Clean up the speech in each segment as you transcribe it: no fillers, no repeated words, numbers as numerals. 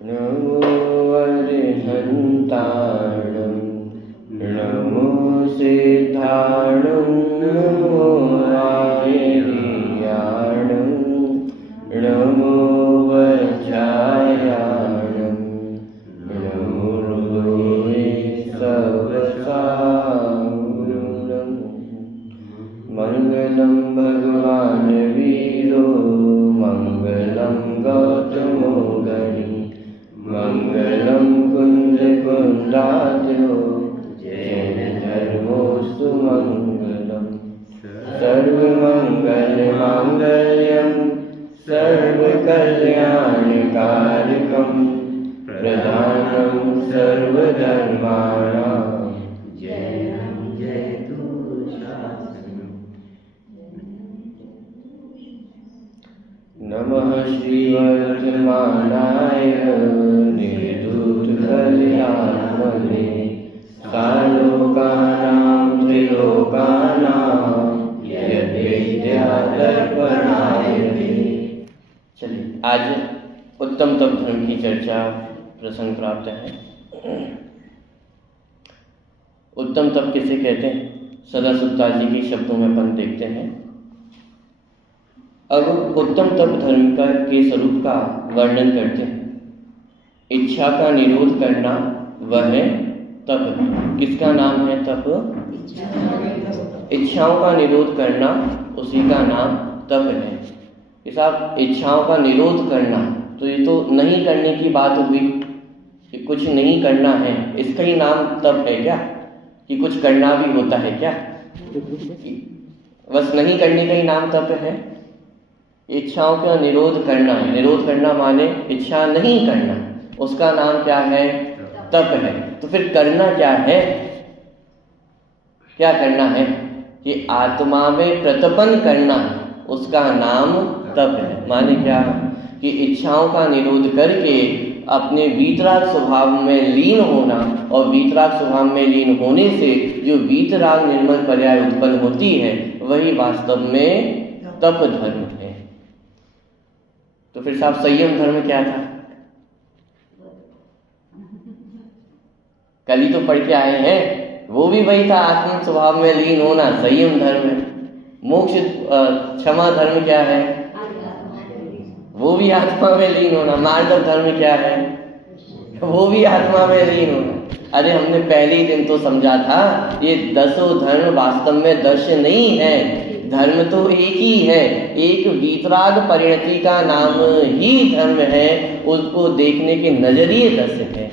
नमो अरिहन्ताणं नमो सिद्धाणं नमो आयर्याणं नमो वज्रायाणं नमो ऋभवे सवसागुणं मंगलं भगवान् वीरो मंगलं गौतमो गणी मंगलं कुन्दकुन्दाद्यो जैन धर्मोऽस्तु मंगलम् सर्वमङ्गलमाङ्गल्यं सर्वकल्याणकारकं प्रधानं सर्वधर्माणां जयं जयतु शासनम्। नमः श्रीवर्धमानाय निर्धूतकल्याणमये सालोकानां त्रिलोकानां यद्विद्यादर्पणाय ते। चलिए आज उत्तम तप धर्म की चर्चा प्रसंग प्राप्त है। उत्तम तप किसे कहते हैं, सदा सुत्ता जी के शब्दों में अपन देखते हैं। अब उत्तम तप धर्म का के स्वरूप का वर्णन करते हैं। इच्छा का निरोध करना वह है तप। किसका नाम है तप? इच्छाओं का निरोध करना उसी का नाम तप है। कि साहब इच्छाओं का निरोध करना, तो ये तो नहीं करने की बात हुई कि कुछ नहीं करना है, इसका ही नाम तप है क्या? कि कुछ करना भी होता है क्या? बस नहीं करने का ही नाम तप है? इच्छाओं का निरोध करना, निरोध करना माने इच्छा नहीं करना, उसका नाम क्या है? तप है। तो फिर करना क्या है? क्या करना है? कि आत्मा में प्रतपन करना, उसका नाम तप है। माने क्या? कि इच्छाओं का निरोध करके अपने वीतराग स्वभाव में लीन होना, और वीतराग स्वभाव में लीन होने से जो वीतराग निर्मल पर्याय उत्पन्न होती है, वही वास्तव में तप धर्म है। तो फिर साहब संयम धर्म क्या था? कल ही तो पढ़ के आए हैं, वो भी वही था, आत्म स्वभाव में लीन होना संयम धर्म है। मोक्ष क्षमा धर्म क्या है? वो भी आत्मा में लीन होना। मार्दव धर्म क्या है? वो भी आत्मा में लीन होना। अरे हमने पहले ही दिन तो समझा था, ये 10 धर्म वास्तव में दर्श नहीं है, धर्म तो एक ही है। एक वीतराग परिणति का नाम ही धर्म है, उसको देखने के नजरिए 10 है।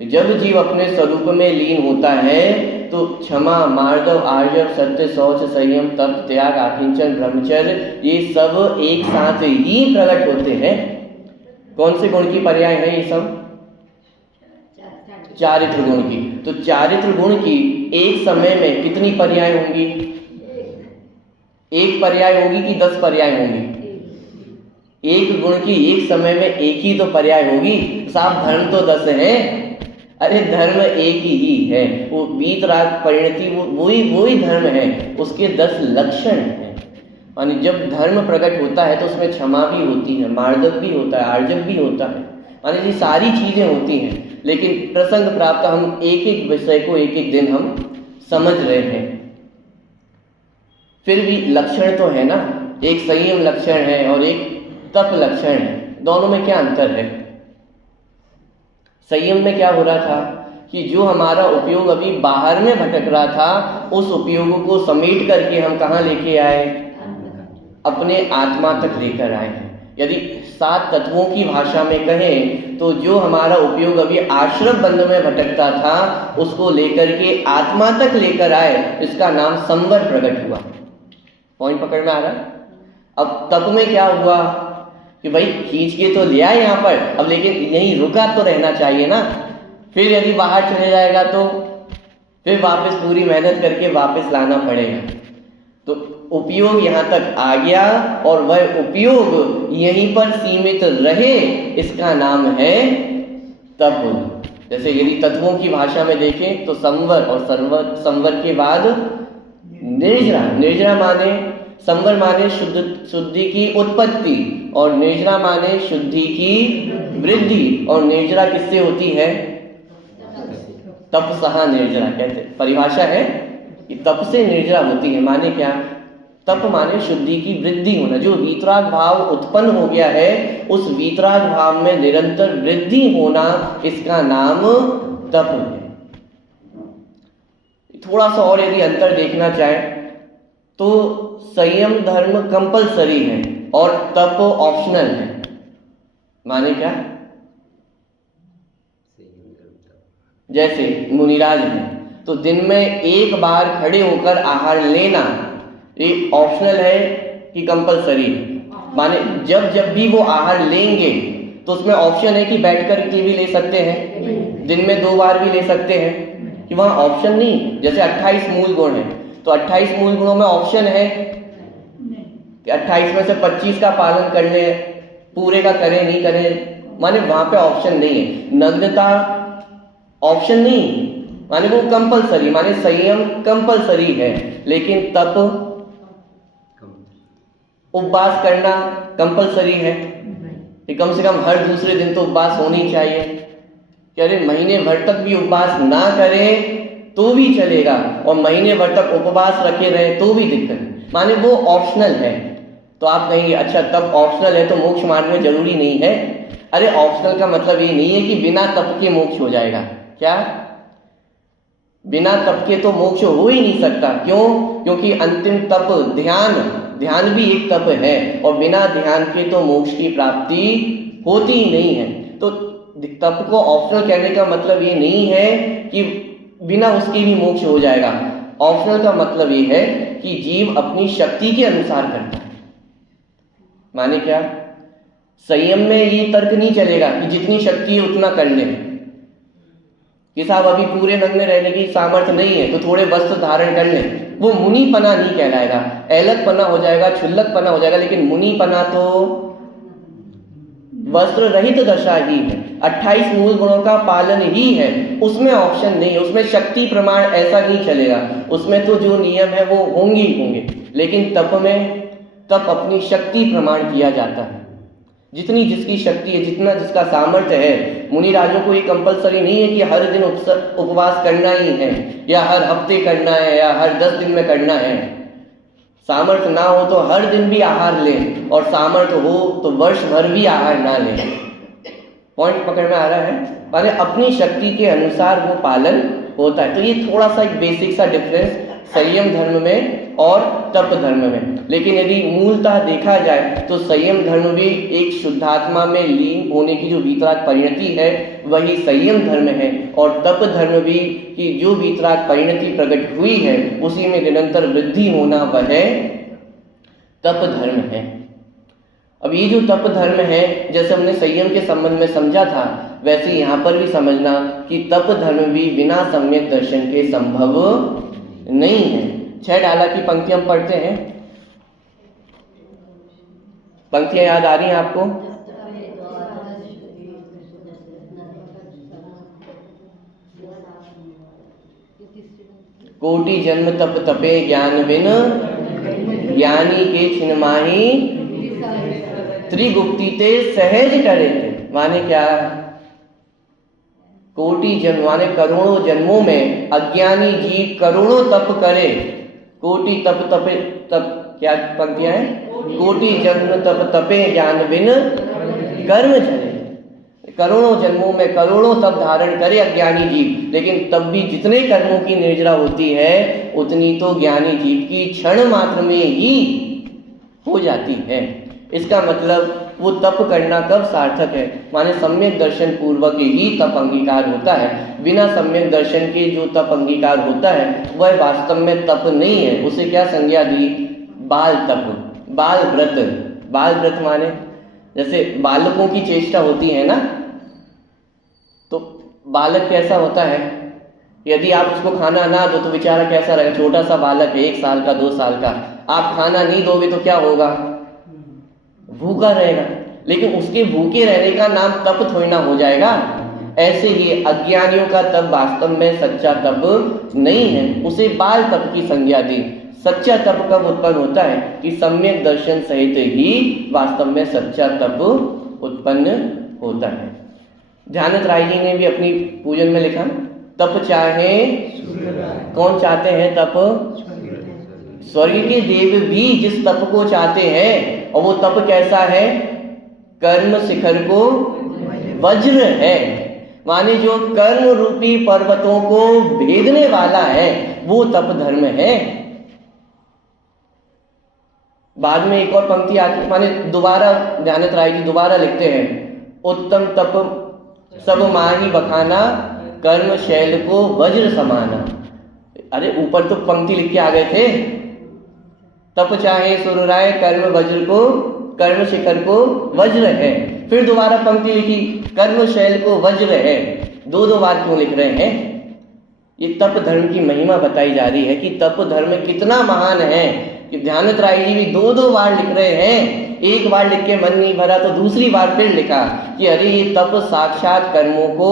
जब जीव अपने स्वरूप में लीन होता है तो क्षमा, मार्दव, आर्जव, सत्य, शौच, संयम, तप, त्याग, आकिंचन, ब्रह्मचर्य, ये सब एक साथ ही प्रकट होते हैं। कौन से गुण की पर्याय है ये सब? चारित्र गुण की। तो चारित्र गुण की एक समय में कितनी पर्याय होंगी? एक पर्याय होगी कि 10 पर्याय होंगी? एक गुण की एक समय में एक ही तो पर्याय होगी। साफ धर्म तो 10 है। अरे धर्म एक ही है, वो वीतराग परिणति वही धर्म है, उसके 10 लक्षण हैं। मानी जब धर्म प्रकट होता है तो उसमें क्षमा भी होती है, मार्दव भी होता है, आर्जव भी होता है, मानी ये सारी चीजें होती हैं। लेकिन प्रसंग प्राप्त हम एक एक विषय को एक एक दिन हम समझ रहे हैं। फिर भी लक्षण तो है ना, एक संयम लक्षण है और एक तप लक्षण है। दोनों में क्या अंतर है? संयम में क्या हो रहा था कि जो हमारा उपयोग अभी बाहर में भटक रहा था, उस उपयोग को समेट करके हम कहाँ लेके आए? अपने आत्मा तक लेकर आए हैं। यदि 7 तत्वों की भाषा में कहें तो जो हमारा उपयोग अभी आश्रम बंध में भटकता था, उसको लेकर के आत्मा तक लेकर आए, इसका नाम संवर प्रकट हुआ। पॉइंट पकड़ में आ रहा है? अब तप में क्या हुआ कि भाई खींच के तो लिया यहाँ पर, अब लेकिन यहीं रुका तो रहना चाहिए ना। फिर यदि बाहर चले जाएगा तो फिर वापस पूरी मेहनत करके वापस लाना पड़ेगा। तो उपयोग यहाँ तक आ गया और वह उपयोग यहीं पर सीमित रहे, इसका नाम है तप। जैसे यदि तत्वों की भाषा में देखें तो संवर और संवर के बाद निर्जरा। निर्जरा माने, संवर माने शुद्धि की उत्पत्ति और निर्जरा माने शुद्धि की वृद्धि, और निर्जरा किससे होती है? तपसहा निर्जरा कहते, परिभाषा है कि तप से निर्जरा होती है। माने क्या? तप माने शुद्धि की वृद्धि होना। जो वीतराग भाव उत्पन्न हो गया है, उस वीतराग भाव में निरंतर वृद्धि होना, इसका नाम तप है। थोड़ा सा और यदि अंतर देखना चाहे तो संयम धर्म कंपलसरी है और तप ऑप्शनल है। माने क्या? जैसे मुनिराज है तो दिन में एक बार खड़े होकर आहार लेना ये ऑप्शनल है कि कंपलसरी है? माने जब जब भी वो आहार लेंगे तो उसमें ऑप्शन है कि बैठकर के भी ले सकते हैं, दिन में 2 बार भी ले सकते हैं, कि वहाँ ऑप्शन नहीं है। जैसे 28 मूल गुण है तो 28 मूल गुणों में ऑप्शन है कि 28 में से 25 का पालन कर ले, पूरे का करें नहीं करें, माने वहां पे ऑप्शन नहीं है। नग्नता ऑप्शन नहीं, माने वो कंपलसरी, माने संयम कंपलसरी है। लेकिन तप, उपवास करना कंपलसरी है कि कम से कम हर दूसरे दिन तो उपवास होनी चाहिए, कि अरे महीने भर तक भी उपवास ना करें तो भी चलेगा और महीने भर तक उपवास रखे रहे तो भी दिक्कत है, माने वो ऑप्शनल है। तो आप कहेंगे अच्छा तब ऑप्शनल है तो मोक्ष मार्ग में जरूरी नहीं है। अरे ऑप्शनल का मतलब ये नहीं है कि बिना तप के मोक्ष हो जाएगा। क्या? बिना तप के तो मोक्ष हो ही नहीं सकता। क्यों? क्योंकि अंतिम तप ध्यान भी एक तप है और बिना ध्यान के तो मोक्ष की प्राप्ति होती ही नहीं है। तो तप को ऑप्शनल कहने का मतलब ये नहीं है कि बिना उसके भी मोक्ष हो जाएगा। ऑप्शनल का मतलब ये है कि जीव अपनी शक्ति के अनुसार करता है। माने क्या? संयम में ये तर्क नहीं चलेगा कि जितनी शक्ति है उतना कर ले, कि साहब अभी पूरे नग्न रहने की सामर्थ्य नहीं है तो थोड़े वस्त्र धारण कर ले, वो मुनिपना नहीं कहलाएगा, ऐलकपना हो जाएगा, क्षुल्लकपना हो जाएगा। लेकिन मुनिपना तो वस्त्र रहित दशा ही है, 28 मूल गुणों का पालन ही है, उसमें ऑप्शन नहीं है, उसमें शक्ति प्रमाण ऐसा नहीं चलेगा, उसमें तो जो नियम है वो होंगे ही होंगे। लेकिन तप में तप अपनी शक्ति प्रमाण किया जाता है, जितनी जिसकी शक्ति है, जितना जिसका सामर्थ्य है। मुनिराजों को ये कंपलसरी नहीं है कि हर दिन उपवास करना ही है या हर हफ्ते करना है या हर 10 दिन में करना है। सामर्थ्य ना हो तो हर दिन भी आहार लें और सामर्थ्य हो तो वर्ष भर भी आहार ना लें। पॉइंट पकड़ में आ रहा है? माने अपनी शक्ति के अनुसार वो पालन होता है। तो ये थोड़ा सा एक बेसिक सा डिफरेंस संयम धर्म में और तप धर्म में। लेकिन यदि मूलतः देखा जाए तो संयम धर्म भी एक शुद्धात्मा में लीन होने की जो वीतराग परिणति है वही संयम धर्म है, और तप धर्म भी कि जो वीतराग परिणति प्रकट हुई है उसी में निरंतर वृद्धि होना वह तप धर्म है। अब ये जो तप धर्म है, जैसे हमने संयम के संबंध में समझा था, वैसे यहाँ पर भी समझना कि तप धर्म भी बिना सम्यक दर्शन के संभव नहीं है। 6 डाला की पंक्ति हम पढ़ते हैं। पंक्तियां याद आ रही हैं आपको? कोटि जन्म तप तपे ज्ञान बिन ज्ञानी के छिन माही त्रिगुप्ती ते सहज करे थे। माने क्या? कोटि जन्म माने करोड़ों जन्मों में अज्ञानी जीव करोड़ों तप करे, कोटि तप तपे तप, क्या पंक्तियां हैं? कोटि जन्म तप तपे ज्ञान बिन कर्म चले। करोड़ों जन्मों में करोड़ों तप धारण करे अज्ञानी जीव, लेकिन तब भी जितने कर्मों की निर्जरा होती है उतनी तो ज्ञानी जीव की क्षण मात्र में ही हो जाती है। इसका मतलब वो तप करना कब सार्थक है? माने सम्यक दर्शन पूर्वक ही तप अंगीकार होता है। बिना सम्यक दर्शन के जो तप अंगीकार होता है वह वास्तव में तप नहीं है। उसे क्या संज्ञा दी? बाल तप, बाल व्रत। बाल व्रत माने जैसे बालकों की चेष्टा होती है ना, तो बालक कैसा होता है? यदि आप उसको खाना ना दो तो बेचारा कैसा रहेगा? छोटा सा बालक है, 1 साल का 2 साल का, आप खाना नहीं दोगे तो क्या होगा? भूखा रहेगा। लेकिन उसके भूखे रहने का नाम तप थोड़ी ना हो जाएगा। ऐसे ही अज्ञानियों का तप वास्तव में सच्चा तप नहीं है, उसे बाल तप की संज्ञा दी। सच्चा तप कब उत्पन्न होता है? कि सम्यक दर्शन सहित ही वास्तव में सच्चा तप उत्पन्न होता है। ध्यानत राय जी ने भी अपनी पूजन में लिखा, तप चाहे कौन चाहते हैं तप, स्वर्ग के देव भी जिस तप को चाहते हैं, और वो तप कैसा है, कर्म शिखर को वज्र है, माने जो कर्म रूपी पर्वतों को भेदने वाला है वो तप धर्म है। बाद में एक और पंक्ति आती, माने दोबारा ध्यानत राय जी दोबारा लिखते हैं, उत्तम तप सब माही बखाना, कर्म शैल को वज्र समाना। अरे ऊपर तो पंक्ति लिख के आ गए थे, तप चाहे सुरराय कर्म वज्र को, कर्म शिखर को वज्र है। फिर दोबारा पंक्ति लिखी, कर्म शैल को वज्र है। दो दो बार क्यों लिख रहे हैं? ये तप धर्म की महिमा बताई जा रही है कि तप धर्म कितना महान है, कि ध्यानत राय जी भी दो दो बार लिख रहे हैं। एक बार लिख के मन नहीं भरा तो दूसरी बार फिर लिखा कि अरे ये तप साक्षात कर्मों को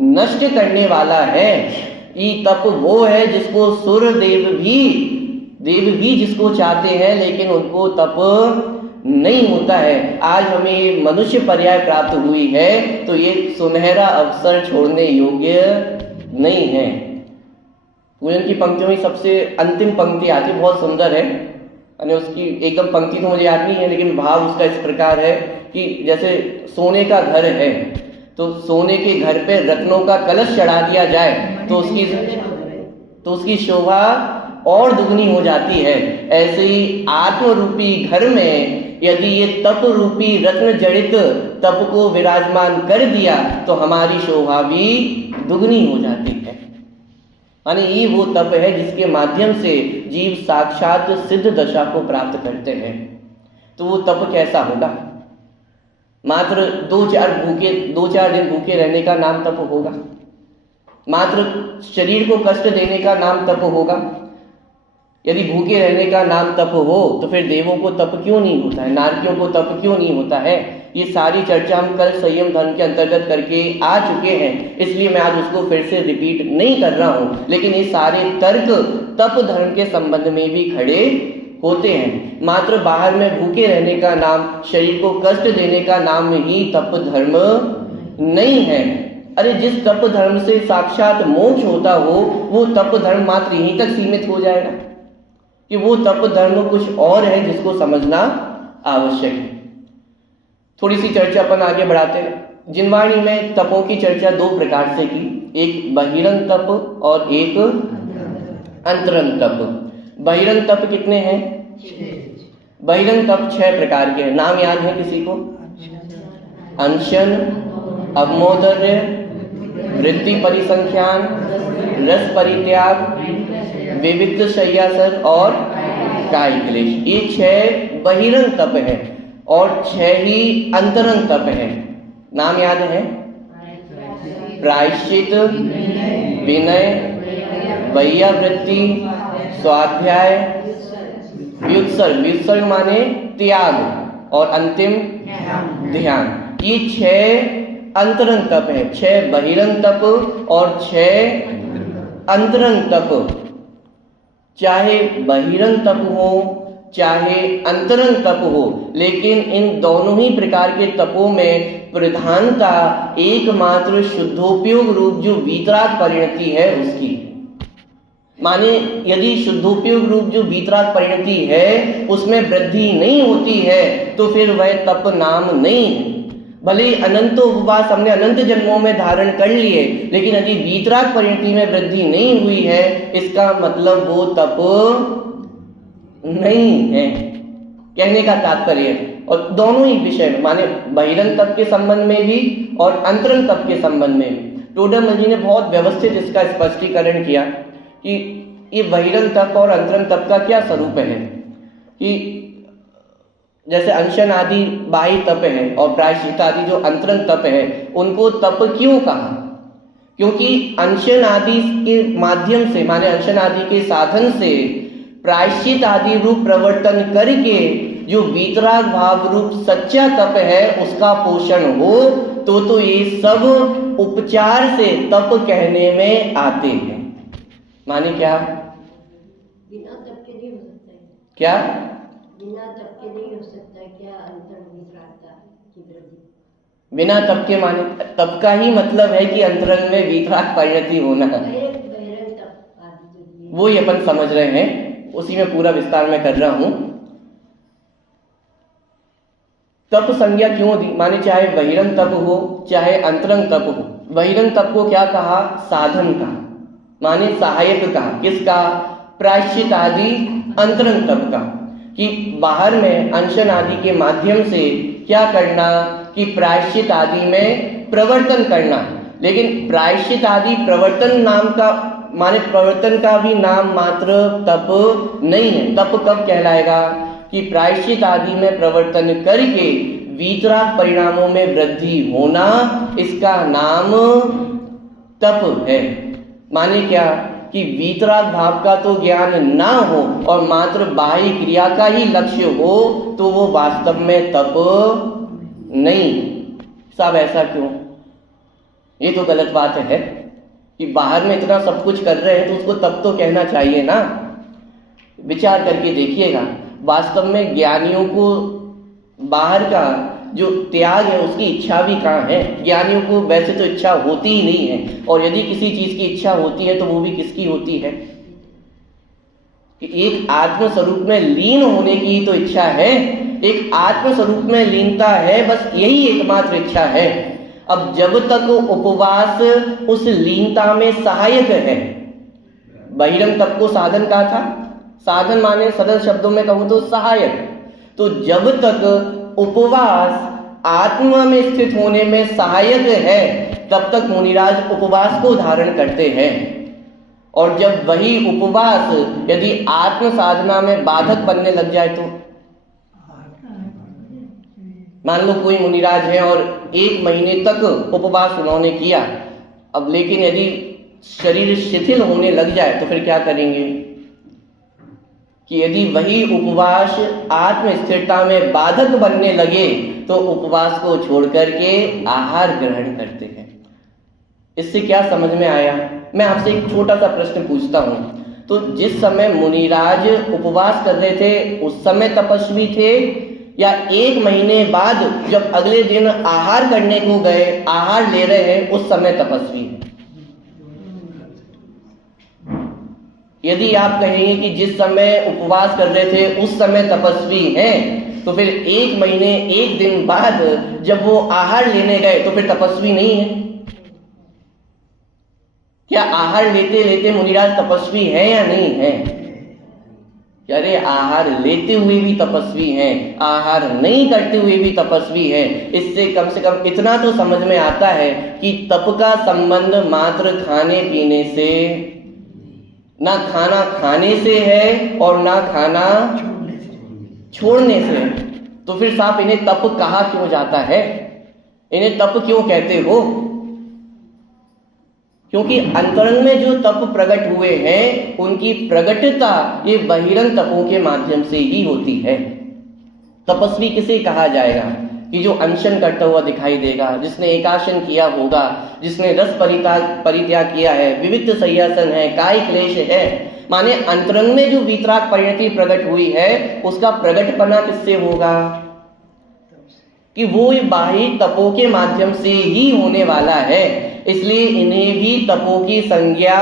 नष्ट करने वाला है। ये तप वो है जिसको सुर देव भी जिसको चाहते हैं, लेकिन उनको तप नहीं होता है। आज हमें मनुष्य पर्याय प्राप्त हुई है तो ये सुनहरा अवसर छोड़ने योग्य नहीं है। पूजन की पंक्तियों में सबसे अंतिम पंक्ति आती है, बहुत सुंदर है, यानी उसकी एकदम पंक्ति तो मुझे याद नहीं है, लेकिन भाव उसका इस प्रकार है कि जैसे सोने का घर है तो सोने के घर पे रत्नों का कलश चढ़ा दिया जाए तो उसकी शोभा और दुगनी हो जाती है। ऐसे ही आत्म रूपी घर में यदि ये तप रूपी रत्न जड़ित तप को विराजमान कर दिया तो हमारी शोभा भी दुगनी हो जाती है। माने ये वो तप है जिसके माध्यम से जीव साक्षात सिद्ध दशा को प्राप्त करते हैं। तो वो तप कैसा होगा? मात्र 2-4 दिन भूखे रहने का नाम तप होगा? मात्र शरीर को कष्ट देने का नाम तप होगा? यदि भूखे रहने का नाम तप हो तो फिर देवों को तप क्यों नहीं होता है, नारकियों को तप क्यों नहीं होता है? ये सारी चर्चा हम कल संयम धर्म के अंतर्गत करके आ चुके हैं, इसलिए मैं आज उसको फिर से रिपीट नहीं कर रहा हूं। लेकिन ये सारे तर्क तप धर्म के संबंध में भी खड़े होते हैं। मात्र बाहर में भूखे रहने का नाम, शरीर को कष्ट देने का नाम ही तप धर्म नहीं है। अरे जिस तप धर्म से साक्षात मोक्ष होता हो वो तप धर्म मात्र यहीं तक सीमित हो जाएगा कि वो तप धर्म कुछ और है जिसको समझना आवश्यक है। थोड़ी सी चर्चा अपन आगे बढ़ाते हैं। जिनवाणी में तपों की चर्चा 2 प्रकार से की, एक बहिरंग तप और एक अंतरंग तप। बहिरंग तप कितने हैं? 6। बहिरंग तप 6 प्रकार के हैं। नाम याद है किसी को? अनशन, अवमोदर्य, वृत्ति परिसंख्यान, रस परित्याग, विविक्त शय्यासन और कायिक क्लेश। ये 6 बहिरंग तप है और 6 ही अंतरंग तप है। नाम याद है? प्रायश्चित, विनय, वैयावृत्ति, स्वाध्याय, व्युत्सर्ग माने त्याग और अंतिम ध्यान। ये 6 अंतरंग तप है। 6 बहिरंग तप और 6 अंतरंग तप। चाहे बहिरंग तप हो चाहे अंतरंग तप हो, लेकिन इन दोनों ही प्रकार के तपों में प्रधानता एकमात्र शुद्धोपयोग रूप जो वीतराग परिणति है उसकी। माने यदि शुद्धोपयोग रूप जो वीतराग परिणति है उसमें वृद्धि नहीं होती है तो फिर वह तप नाम नहीं है। भले अनंत उपवास हमने अनंत जन्मों में धारण कर लिए, लेकिन यदि वीतराग परिणति में वृद्धि नहीं हुई है इसका मतलब वो तप नहीं है, कहने का तात्पर्य। और दोनों ही विषय में, माने बहिरंग तप के संबंध में भी और अंतरंग तप के संबंध में भी टोडरमल जी ने बहुत व्यवस्थित इसका स्पष्टीकरण किया कि ये बहिरंग तप और अंतरंग तप का क्या स्वरूप है। कि जैसे अनशन आदि बाह्य तप है और प्रायश्चित आदि जो अंतरंग तप है उनको तप क्यों कहा? क्योंकि अनशन आदि के माध्यम से, माने अनशन आदि के साधन से प्रायश्चित आदि रूप प्रवर्तन करके जो वीतराग भाव रूप सच्चा तप है उसका पोषण हो तो ये सब उपचार से तप कहने में आते हैं। माने क्या? बिना तप के नहीं हो सकता है। क्या? बिना तप के नहीं हो सकता है क्या? अंतर वीतरागता की वृद्धि बिना तप के माने तप का ही मतलब है कि अंतरंग में वीतराग परिणति होना, बहिरंग तप आदि जो भी है। वो ही अपन समझ रहे हैं, उसी में पूरा विस्तार में कर रहा हूं। तप संज्ञा क्यों दी? माने चाहे बहिरंग तप हो चाहे अंतरंग तप हो। बहिरंग तप को क्या कहा? साधन कहा, माने सहायक कहा। किसका? प्रायश्चित आदि अंतरंग तप का, कि बाहर में अनशन आदि के माध्यम से क्या करना कि प्रायश्चित आदि में प्रवर्तन करना। लेकिन प्रायश्चित आदि प्रवर्तन नाम का माने प्रवर्तन का भी नाम मात्र तप नहीं है। तप कब कहलाएगा कि प्रायश्चित आदि में प्रवर्तन करके वीतराग परिणामों में वृद्धि होना, इसका नाम तप है। माने क्या कि वीतराग भाव का तो ज्ञान ना हो और मात्र बाह्य क्रिया का ही लक्ष्य हो तो वो वास्तव में तप नहीं। सब ऐसा क्यों? ये तो गलत बात है कि बाहर में इतना सब कुछ कर रहे हैं तो उसको तप तो कहना चाहिए ना। विचार करके देखिएगा, वास्तव में ज्ञानियों को बाहर का जो त्याग है उसकी इच्छा भी कहाँ है? ज्ञानियों को वैसे तो इच्छा होती ही नहीं है, और यदि किसी चीज की इच्छा होती है तो वो भी किसकी होती है? कि एक आत्म स्वरूप में लीन होने की तो इच्छा है, एक आत्म स्वरूप में लीनता है, बस यही एकमात्र इच्छा है। अब जब तक उपवास उस लीनता में सहायक है, बहिरंग तप को साधन कहा था, साधन माने सरल शब्दों में कहूं तो सहायक। तो जब तक उपवास आत्मा में स्थित होने में सहायक है तब तक मुनिराज उपवास को धारण करते हैं। और जब वही उपवास यदि आत्म साधना में बाधक बनने लग जाए तो मान लो कोई मुनिराज है और 1 महीने तक उपवास उन्होंने किया, अब लेकिन यदि शरीर शिथिल होने लग जाए तो फिर क्या करेंगे कि यदि वही उपवास आत्म स्थिरता में बाधक बनने लगे तो उपवास को छोड़ करके आहार ग्रहण करते हैं। इससे क्या समझ में आया? मैं आपसे एक छोटा सा प्रश्न पूछता हूं, तो जिस समय मुनिराज उपवास कर रहे थे उस समय तपस्वी थे, या 1 महीने बाद जब अगले दिन आहार करने को गए, आहार ले रहे हैं, उस समय तपस्वी है? यदि आप कहेंगे कि जिस समय उपवास कर रहे थे उस समय तपस्वी हैं, तो फिर 1 महीने 1 दिन बाद जब वो आहार लेने गए तो फिर तपस्वी नहीं है? क्या आहार लेते लेते मुनिराज तपस्वी है या नहीं है? अरे आहार लेते हुए भी तपस्वी हैं, आहार नहीं करते हुए भी तपस्वी हैं। इससे कम से कम इतना तो समझ में आता है कि तप का संबंध मात्र खाने पीने से, ना खाना खाने से है और ना खाना छोड़ने से। तो फिर साहब इन्हें तप कहा क्यों जाता है? इन्हें तप क्यों कहते हो? क्योंकि अंतरंग में जो तप प्रकट हुए हैं उनकी प्रकटता ये बहिरंग तपों के माध्यम से ही होती है। तपस्वी किसे कहा जाएगा? कि जो अनशन करता हुआ दिखाई देगा, जिसने एकाशन किया होगा, जिसने रस परित्याग किया है, विविध संयासन है, काय क्लेश है। माने अंतरंग में जो वीतराग परिणति प्रकट हुई है उसका प्रकटपना किससे होगा? कि वो बाह्य तपों के माध्यम से ही होने वाला है। इसलिए इन्हें भी तपों की संज्ञा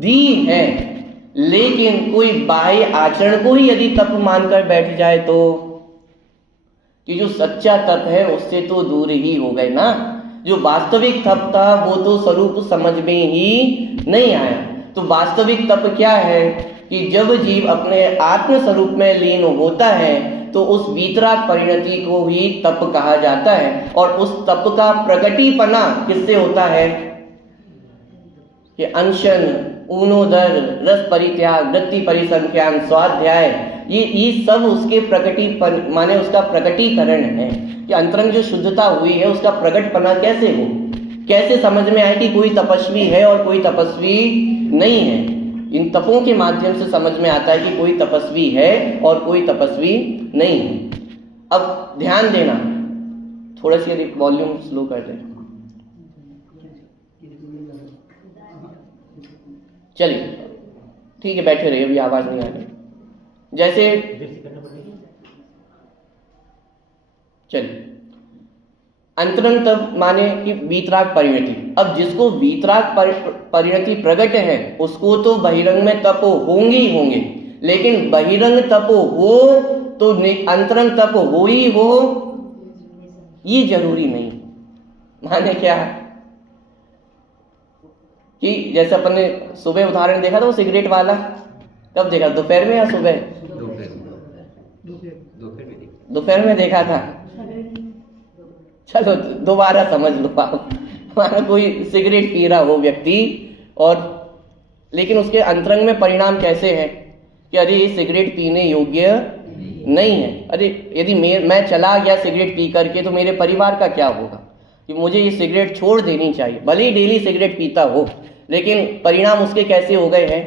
दी है। लेकिन कोई बाह्य आचरण को ही यदि तप मानकर बैठ जाए तो कि जो सच्चा तप है उससे तो दूर ही हो गए ना। जो वास्तविक तप था वो तो स्वरूप समझ में ही नहीं आया। तो वास्तविक तप क्या है कि जब जीव अपने आत्म स्वरूप में लीन होता है तो उस वीतराग परिणति को ही तप कहा जाता है। और उस तप का प्रकटीपना किससे होता है? कि अनशन, ऊनोदर, रस परित्याग, वृत्ति परिसंख्यान, स्वाध्याय, ये सब उसके माने उसका प्रकटीकरण है। कि अंतरंग जो शुद्धता हुई है उसका प्रकटपना कैसे हो, कैसे समझ में आए कि कोई तपस्वी है और कोई तपस्वी नहीं है। इन तपों के माध्यम से समझ में आता है कि कोई तपस्वी है और कोई तपस्वी नहीं है। अब ध्यान देना, थोड़ा सी यदि वॉल्यूम स्लो कर दें। चलिए ठीक है, बैठे रहिए, अभी आवाज नहीं आ रही। जैसे चलिए अंतरंग तप माने कि वीतराग परिणति। अब जिसको वीतराग परिणति प्रकट है उसको तो बहिरंग में तप होंगे ही होंगे, लेकिन बहिरंग तप हो तो अंतरंग तप हो ही हो ये जरूरी नहीं। माने क्या कि जैसे अपन ने सुबह उदाहरण देखा था वो सिगरेट वाला, कब देखा, दोपहर में या सुबह? दोपहर में देखा था। चलो दोबारा समझ लो आप, मानो कोई सिगरेट पी रहा हो व्यक्ति और लेकिन उसके अंतरंग में परिणाम कैसे है कि अरे ये सिगरेट पीने योग्य नहीं है। अरे यदि मैं चला गया सिगरेट पी करके तो मेरे परिवार का क्या होगा, कि मुझे ये सिगरेट छोड़ देनी चाहिए। भले ही डेली सिगरेट पीता हो लेकिन परिणाम उसके कैसे हो गए हैं,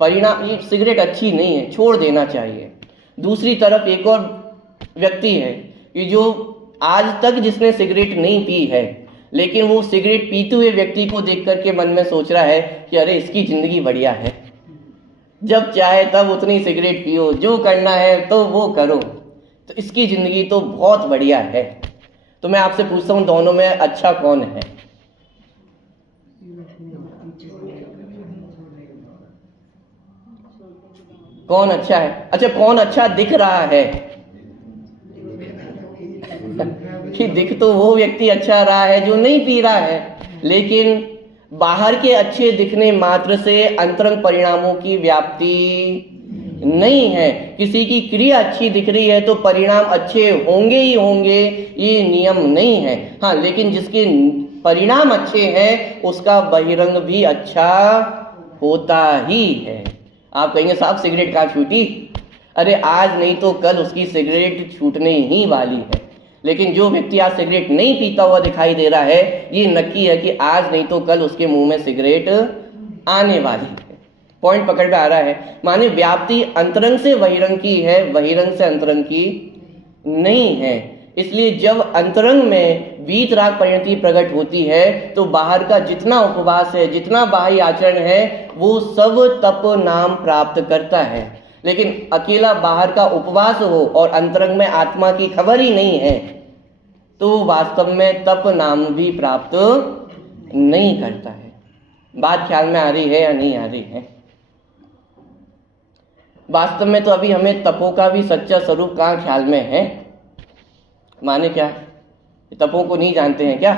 परिणाम ये सिगरेट अच्छी नहीं है, छोड़ देना चाहिए। दूसरी तरफ एक और व्यक्ति है कि जो आज तक जिसने सिगरेट नहीं पी है लेकिन वो सिगरेट पीते हुए व्यक्ति को देख करके मन में सोच रहा है कि अरे इसकी जिंदगी बढ़िया है, जब चाहे तब उतनी सिगरेट पियो, जो करना है तो वो करो, तो इसकी जिंदगी तो बहुत बढ़िया है। तो मैं आपसे पूछता हूँ दोनों में अच्छा कौन है? कौन अच्छा है? अच्छा कौन अच्छा दिख रहा है कि दिख तो वो व्यक्ति अच्छा रहा है जो नहीं पी रहा है, लेकिन बाहर के अच्छे दिखने मात्र से अंतरंग परिणामों की व्याप्ति नहीं है। किसी की क्रिया अच्छी दिख रही है तो परिणाम अच्छे होंगे ही होंगे, ये नियम नहीं है। हाँ, लेकिन जिसके परिणाम अच्छे हैं उसका बहिरंग भी अच्छा होता ही है। आप कहेंगे साहब सिगरेट कहाँ छूटी? अरे आज नहीं तो कल उसकी सिगरेट छूटने ही वाली है। लेकिन जो व्यक्ति आज सिगरेट नहीं पीता हुआ दिखाई दे रहा है ये नक्की है कि आज नहीं तो कल उसके मुंह में सिगरेट आने वाली है। पॉइंट पकड़ में आ रहा है? माने व्याप्ति अंतरंग से बहिरंग की है, बहिरंग से अंतरंग की नहीं है। इसलिए जब अंतरंग में वीतराग परिणति प्रकट होती है तो बाहर का जितना उपवास है, जितना बाह्य आचरण है वो सब तप नाम प्राप्त करता है। लेकिन अकेला बाहर का उपवास हो और अंतरंग में आत्मा की खबर ही नहीं है तो वास्तव में तप नाम भी प्राप्त नहीं करता है। बात ख्याल में आ रही है या नहीं आ रही है? वास्तव में तो अभी हमें तपों का भी सच्चा स्वरूप कहाँ ख्याल में है? माने क्या, तपों को नहीं जानते हैं क्या?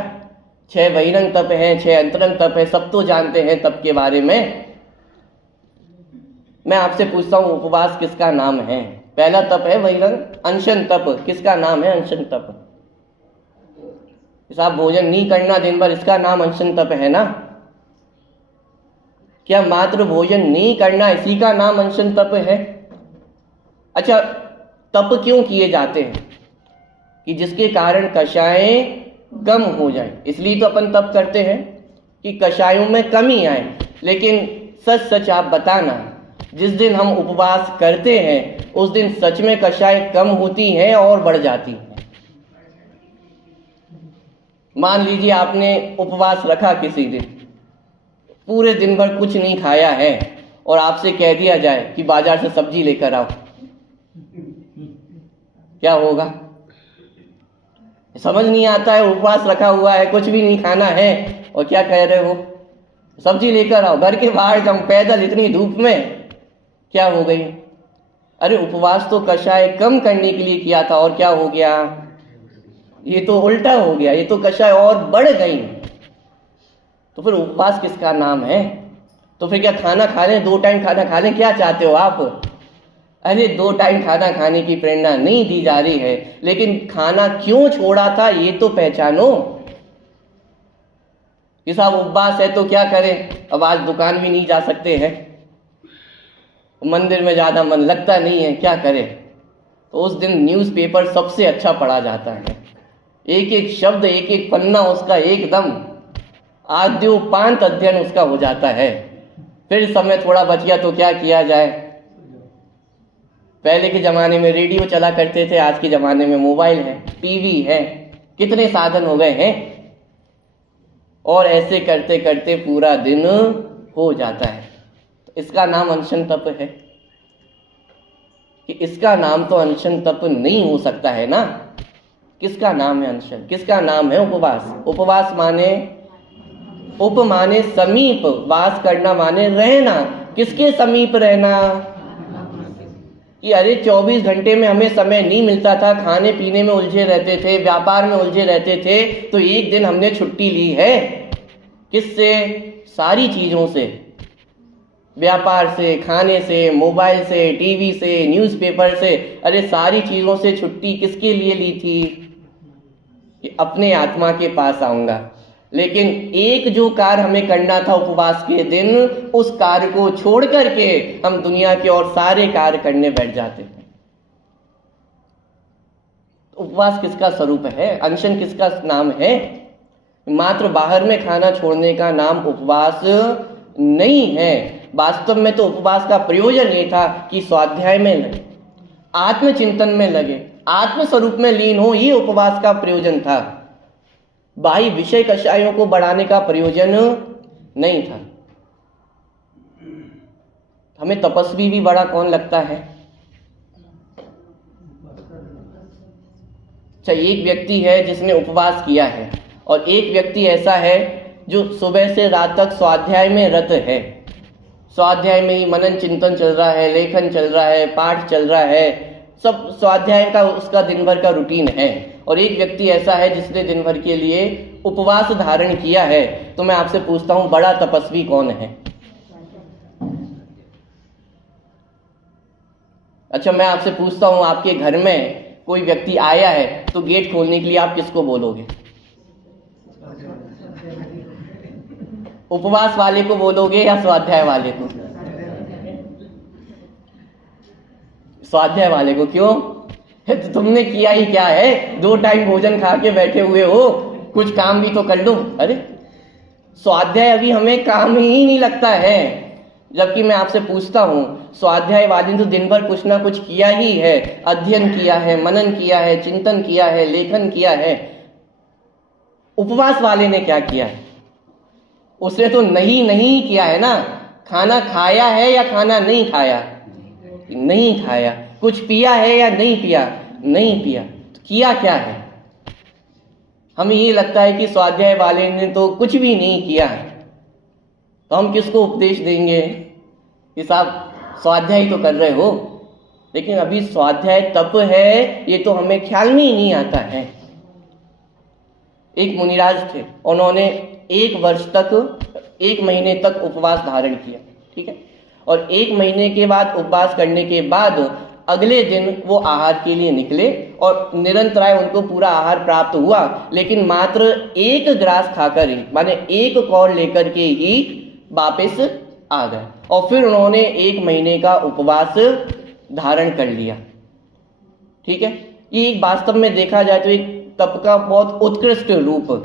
6 बहिरंग तप हैं, 6 अंतरंग तप है, सब तो जानते हैं तप के बारे में। मैं आपसे पूछता हूँ उपवास किसका नाम है? पहला तप है बहिरंग अनशन तप, किसका नाम है अनशन तप? साहब भोजन नहीं करना दिन भर, इसका नाम अनशन तप है ना? क्या मात्र भोजन नहीं करना इसी का नाम अनशन तप है? अच्छा तप क्यों किए जाते हैं? कि जिसके कारण कषायें कम हो जाए, इसलिए तो अपन तप करते हैं कि कषायों में कमी आए। लेकिन सच सच आप बताना, जिस दिन हम उपवास करते हैं उस दिन सच में कषाय कम होती हैं और बढ़ जाती हैं? मान लीजिए आपने उपवास रखा किसी दिन, पूरे दिन भर कुछ नहीं खाया है और आपसे कह दिया जाए कि बाजार से सब्जी लेकर आओ, क्या होगा? समझ नहीं आता है, उपवास रखा हुआ है, कुछ भी नहीं खाना है और क्या कह रहे हो सब्जी लेकर आओ। घर के बाहर हम पैदल इतनी धूप में, क्या हो गई? अरे उपवास तो कषाय कम करने के लिए किया था और क्या हो गया? ये तो उल्टा हो गया, ये तो कषाय और बढ़ गई। तो फिर उपवास किसका नाम है? तो फिर क्या खाना खा लें, 2 टाइम खाना खा लें, क्या चाहते हो आप? अरे 2 टाइम खाना खाने की प्रेरणा नहीं दी जा रही है, लेकिन खाना क्यों छोड़ा था ये तो पहचानो। कि साहब उपवास है तो क्या करें, अब आज दुकान भी नहीं जा सकते हैं, मंदिर में ज़्यादा मन लगता नहीं है, क्या करें? तो उस दिन न्यूज़पेपर सबसे अच्छा पढ़ा जाता है, एक एक शब्द, एक एक पन्ना उसका एकदम आद्योपांत अध्ययन उसका हो जाता है। फिर समय थोड़ा बच गया तो क्या किया जाए? पहले के ज़माने में रेडियो चला करते थे, आज के ज़माने में मोबाइल है, टीवी है, कितने साधन हो गए हैं। और ऐसे करते करते पूरा दिन हो जाता है। तो इसका नाम अनशन तप है? कि इसका नाम तो अनशन तप नहीं हो सकता है ना, किसका नाम है अनशन, किसका नाम है उपवास। उपवास माने, उप माने समीप, वास करना माने रहना। किसके समीप रहना? कि अरे 24 घंटे में हमें समय नहीं मिलता था, खाने पीने में उलझे रहते थे, व्यापार में उलझे रहते थे, तो एक दिन हमने छुट्टी ली है। किससे? सारी चीजों से, व्यापार से, खाने से, मोबाइल से, टीवी से, न्यूज़पेपर से, अरे सारी चीजों से छुट्टी किसके लिए ली थी? कि अपने आत्मा के पास आऊंगा। लेकिन एक जो कार्य हमें करना था उपवास के दिन, उस कार्य को छोड़ करके हम दुनिया के और सारे कार्य करने बैठ जाते हैं। उपवास किसका स्वरूप है? अनशन किसका नाम है? मात्र बाहर में खाना छोड़ने का नाम उपवास नहीं है। वास्तव में तो उपवास का प्रयोजन ये था कि स्वाध्याय में लगे, आत्मचिंतन में लगे, आत्म स्वरूप में लीन हो, ये उपवास का प्रयोजन था। बाह्य विषय कषायों को बढ़ाने का प्रयोजन नहीं था। हमें तपस्वी भी बड़ा कौन लगता है? अच्छा, एक व्यक्ति है जिसने उपवास किया है, और एक व्यक्ति ऐसा है जो सुबह से रात तक स्वाध्याय में रत है। स्वाध्याय में ही मनन चिंतन चल रहा है, लेखन चल रहा है, पाठ चल रहा है, सब स्वाध्याय का उसका दिन भर का रूटीन है। और एक व्यक्ति ऐसा है जिसने दिन भर के लिए उपवास धारण किया है। तो मैं आपसे पूछता हूं, बड़ा तपस्वी कौन है? अच्छा, मैं आपसे पूछता हूं, आपके घर में कोई व्यक्ति आया है तो गेट खोलने के लिए आप किसको बोलोगे? उपवास वाले को बोलोगे या स्वाध्याय वाले को? स्वाध्याय वाले को। क्यों? तो तुमने किया ही क्या है? 2 टाइम भोजन खा के बैठे हुए हो, कुछ काम भी तो कर लो। अरे स्वाध्याय अभी हमें काम ही नहीं लगता है। जबकि मैं आपसे पूछता हूं, स्वाध्याय वाले ने तो दिन भर कुछ ना कुछ किया ही है, अध्ययन किया है, मनन किया है, चिंतन किया है, लेखन किया है। उपवास वाले ने क्या किया है? उसने तो नहीं किया है ना। खाना खाया है या खाना नहीं खाया? नहीं खाया। कुछ पिया है या नहीं पिया? नहीं पिया। तो किया क्या है? हमें ये लगता है कि स्वाध्याय वाले ने तो कुछ भी नहीं किया, तो हम किसको उपदेश देंगे कि साहब स्वाध्याय तो कर रहे हो, लेकिन अभी स्वाध्याय तप है ये तो हमें ख्याल में ही नहीं आता है। एक मुनिराज थे, उन्होंने 1 वर्ष तक, 1 महीने तक उपवास धारण किया, ठीक है। और 1 महीने के बाद उपवास करने के बाद अगले दिन वो आहार के लिए निकले और निरंतराय उनको पूरा आहार प्राप्त हुआ, लेकिन मात्र 1 ग्रास खाकर ही, माने 1 कौर लेकर के ही वापस आ गए। और फिर उन्होंने 1 महीने का उपवास धारण कर लिया, ठीक है। ये वास्तव में देखा जाए तो एक तप का बहुत उत्कृष्ट रूप।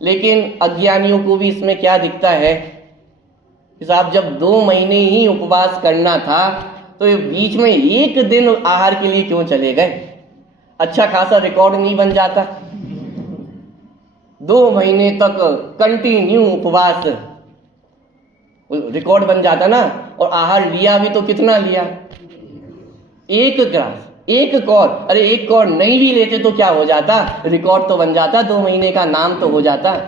लेकिन अज्ञानियों को भी इसमें क्या दिखता है कि साहब जब 2 महीने ही उपवास करना था तो बीच में 1 दिन आहार के लिए क्यों चले गए? अच्छा खासा रिकॉर्ड नहीं बन जाता? 2 महीने तक कंटिन्यू उपवास, रिकॉर्ड बन जाता ना। और आहार लिया भी तो कितना लिया? 1 ग्रास, 1 कौर। अरे 1 कौर नहीं भी लेते तो क्या हो जाता? रिकॉर्ड तो बन जाता, 2 महीने का नाम तो हो जाता।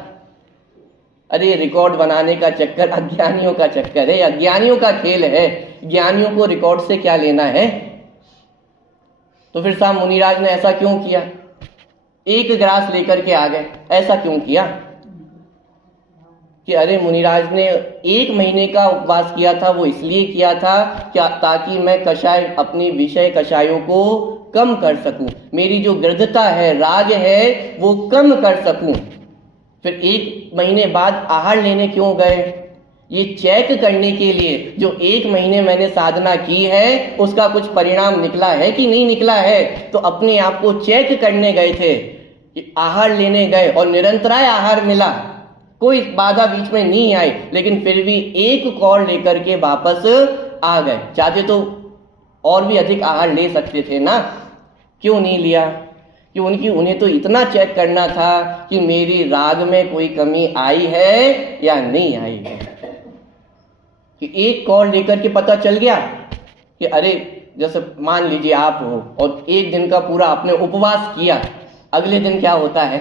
अरे रिकॉर्ड बनाने का चक्कर अज्ञानियों का चक्कर है, अज्ञानियों का खेल है। ज्ञानियों को रिकॉर्ड से क्या लेना है? तो फिर साहब मुनिराज ने ऐसा क्यों किया? 1 ग्रास लेकर के आ गए। ऐसा क्यों किया कि अरे मुनिराज ने 1 महीने का उपवास किया था, वो इसलिए किया था क्या, ताकि मैं कषाय, अपनी विषय कषायों को कम कर सकूं, मेरी जो गृद्धता है, राग है, वो कम कर सकूं। फिर 1 महीने बाद आहार लेने क्यों गए? ये चेक करने के लिए जो 1 महीने मैंने साधना की है उसका कुछ परिणाम निकला है कि नहीं निकला है। तो अपने आप को चेक करने गए थे कि आहार लेने गए और निरंतराय आहार मिला, कोई बाधा बीच में नहीं आई, लेकिन फिर भी 1 कौर लेकर के वापस आ गए। चाहते तो और भी अधिक आहार ले सकते थे ना, क्यों नहीं लिया? कि उन्हें तो इतना चेक करना था कि मेरी राग में कोई कमी आई है या नहीं आई है। कि 1 कौर लेकर के पता चल गया कि अरे जैसे मान लीजिए आप हो और 1 दिन का पूरा आपने उपवास किया, अगले दिन क्या होता है?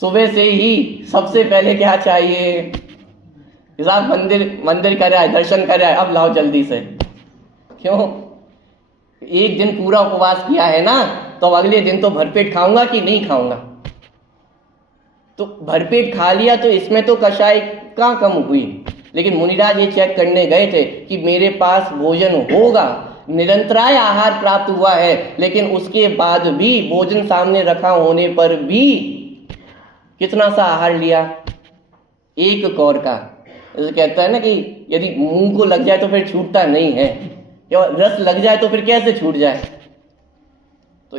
सुबह से ही सबसे पहले क्या चाहिए? साहब मंदिर कर रहा है, दर्शन कर रहा है, अब लाओ जल्दी से। क्यों? एक दिन पूरा उपवास किया है ना, तो अगले दिन तो भरपेट खाऊंगा कि नहीं खाऊंगा? तो भरपेट खा लिया तो इसमें तो कषाय कहाँ कम हुई। लेकिन मुनिराज ये चेक करने गए थे कि मेरे पास भोजन होगा, निरंतराय आहार प्राप्त हुआ है, लेकिन उसके बाद भी भोजन सामने रखा होने पर भी कितना सा आहार लिया? 1 कौर का। जैसे कहता है ना कि यदि मुंह को लग जाए तो फिर छूटता नहीं है, या रस लग जाए तो फिर कैसे छूट जाए? तो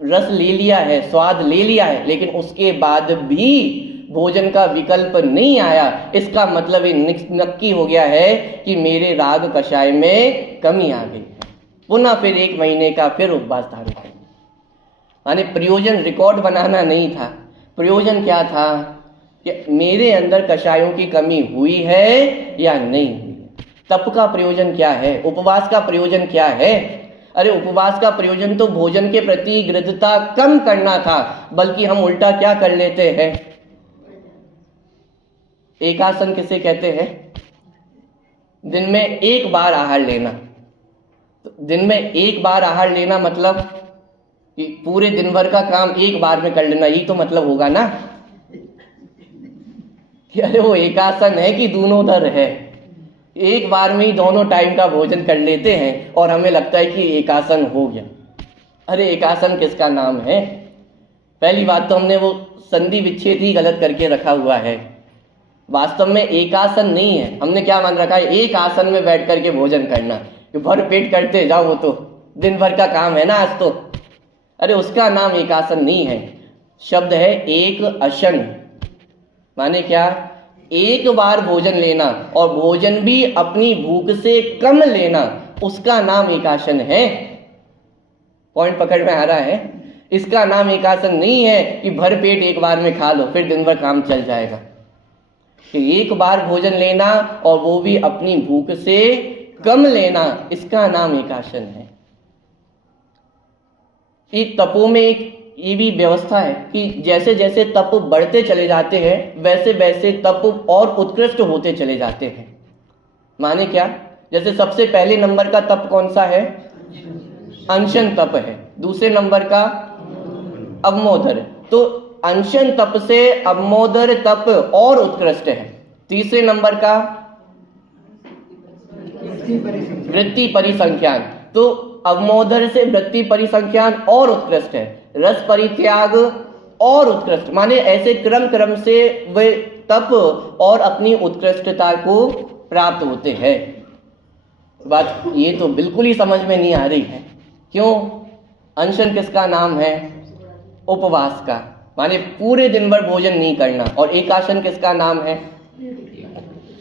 रस ले लिया है, स्वाद ले लिया है, लेकिन उसके बाद भी भोजन का विकल्प नहीं आया। इसका मतलब ये नक्की हो गया है कि मेरे राग कषाय में कमी आ गई है। पुनः फिर 1 महीने का फिर उपवास धारण करें। यानी प्रयोजन रिकॉर्ड बनाना नहीं था, प्रयोजन क्या था कि मेरे अंदर कषायों की कमी हुई है या नहीं हुई है। तप का प्रयोजन क्या है? उपवास का प्रयोजन क्या है? अरे उपवास का प्रयोजन तो भोजन के प्रति गृद्धता कम करना था, बल्कि हम उल्टा क्या कर लेते हैं? एकासन किसे कहते हैं? दिन में 1 बार आहार लेना। तो दिन में 1 बार आहार लेना मतलब कि पूरे दिन भर का काम 1 बार में कर लेना, यही तो मतलब होगा ना। कि अरे वो एकासन है कि दोनों दर है, 1 बार में ही दोनों टाइम का भोजन कर लेते हैं और हमें लगता है कि एकासन हो गया। अरे एकासन किसका नाम है? पहली बात तो हमने वो संधि विच्छेद ही गलत करके रखा हुआ है। वास्तव में एकासन नहीं है, हमने क्या मान रखा है? एक आसन में बैठ करके भोजन करना, कि भर पेट करते जाओ, वो तो दिन भर का काम है ना आज तो। अरे उसका नाम एकासन नहीं है, शब्द है एक अशन। माने क्या? 1 बार भोजन लेना और भोजन भी अपनी भूख से कम लेना, उसका नाम एकासन है। पॉइंट पकड़ में आ रहा है? इसका नाम एकासन नहीं है कि भर पेट 1 बार में खा लो फिर दिन भर काम चल जाएगा। कि 1 बार भोजन लेना और वो भी अपनी भूख से कम लेना, इसका नाम एकासन है। इस तपों में एक ये भी व्यवस्था है कि जैसे जैसे तप बढ़ते चले जाते हैं वैसे वैसे तप और उत्कृष्ट होते चले जाते हैं। माने क्या? जैसे सबसे पहले नंबर का तप कौन सा है? अनशन तप है। दूसरे नंबर का अवमोदर। तो अनशन तप से अवमोदर तप और उत्कृष्ट है। तीसरे नंबर का वृत्ति परिसंख्यान, तो अवमोदर से वृत्ति परिसंख्यान और उत्कृष्ट है। रस परित्याग और उत्कृष्ट, माने ऐसे क्रम से वे तप और अपनी उत्कृष्टता को प्राप्त होते हैं। बात ये तो बिल्कुल ही समझ में नहीं आ रही है। क्यों? अनशन किसका नाम है? उपवास का, माने पूरे दिन भर भोजन नहीं करना। और एकासन किसका नाम है?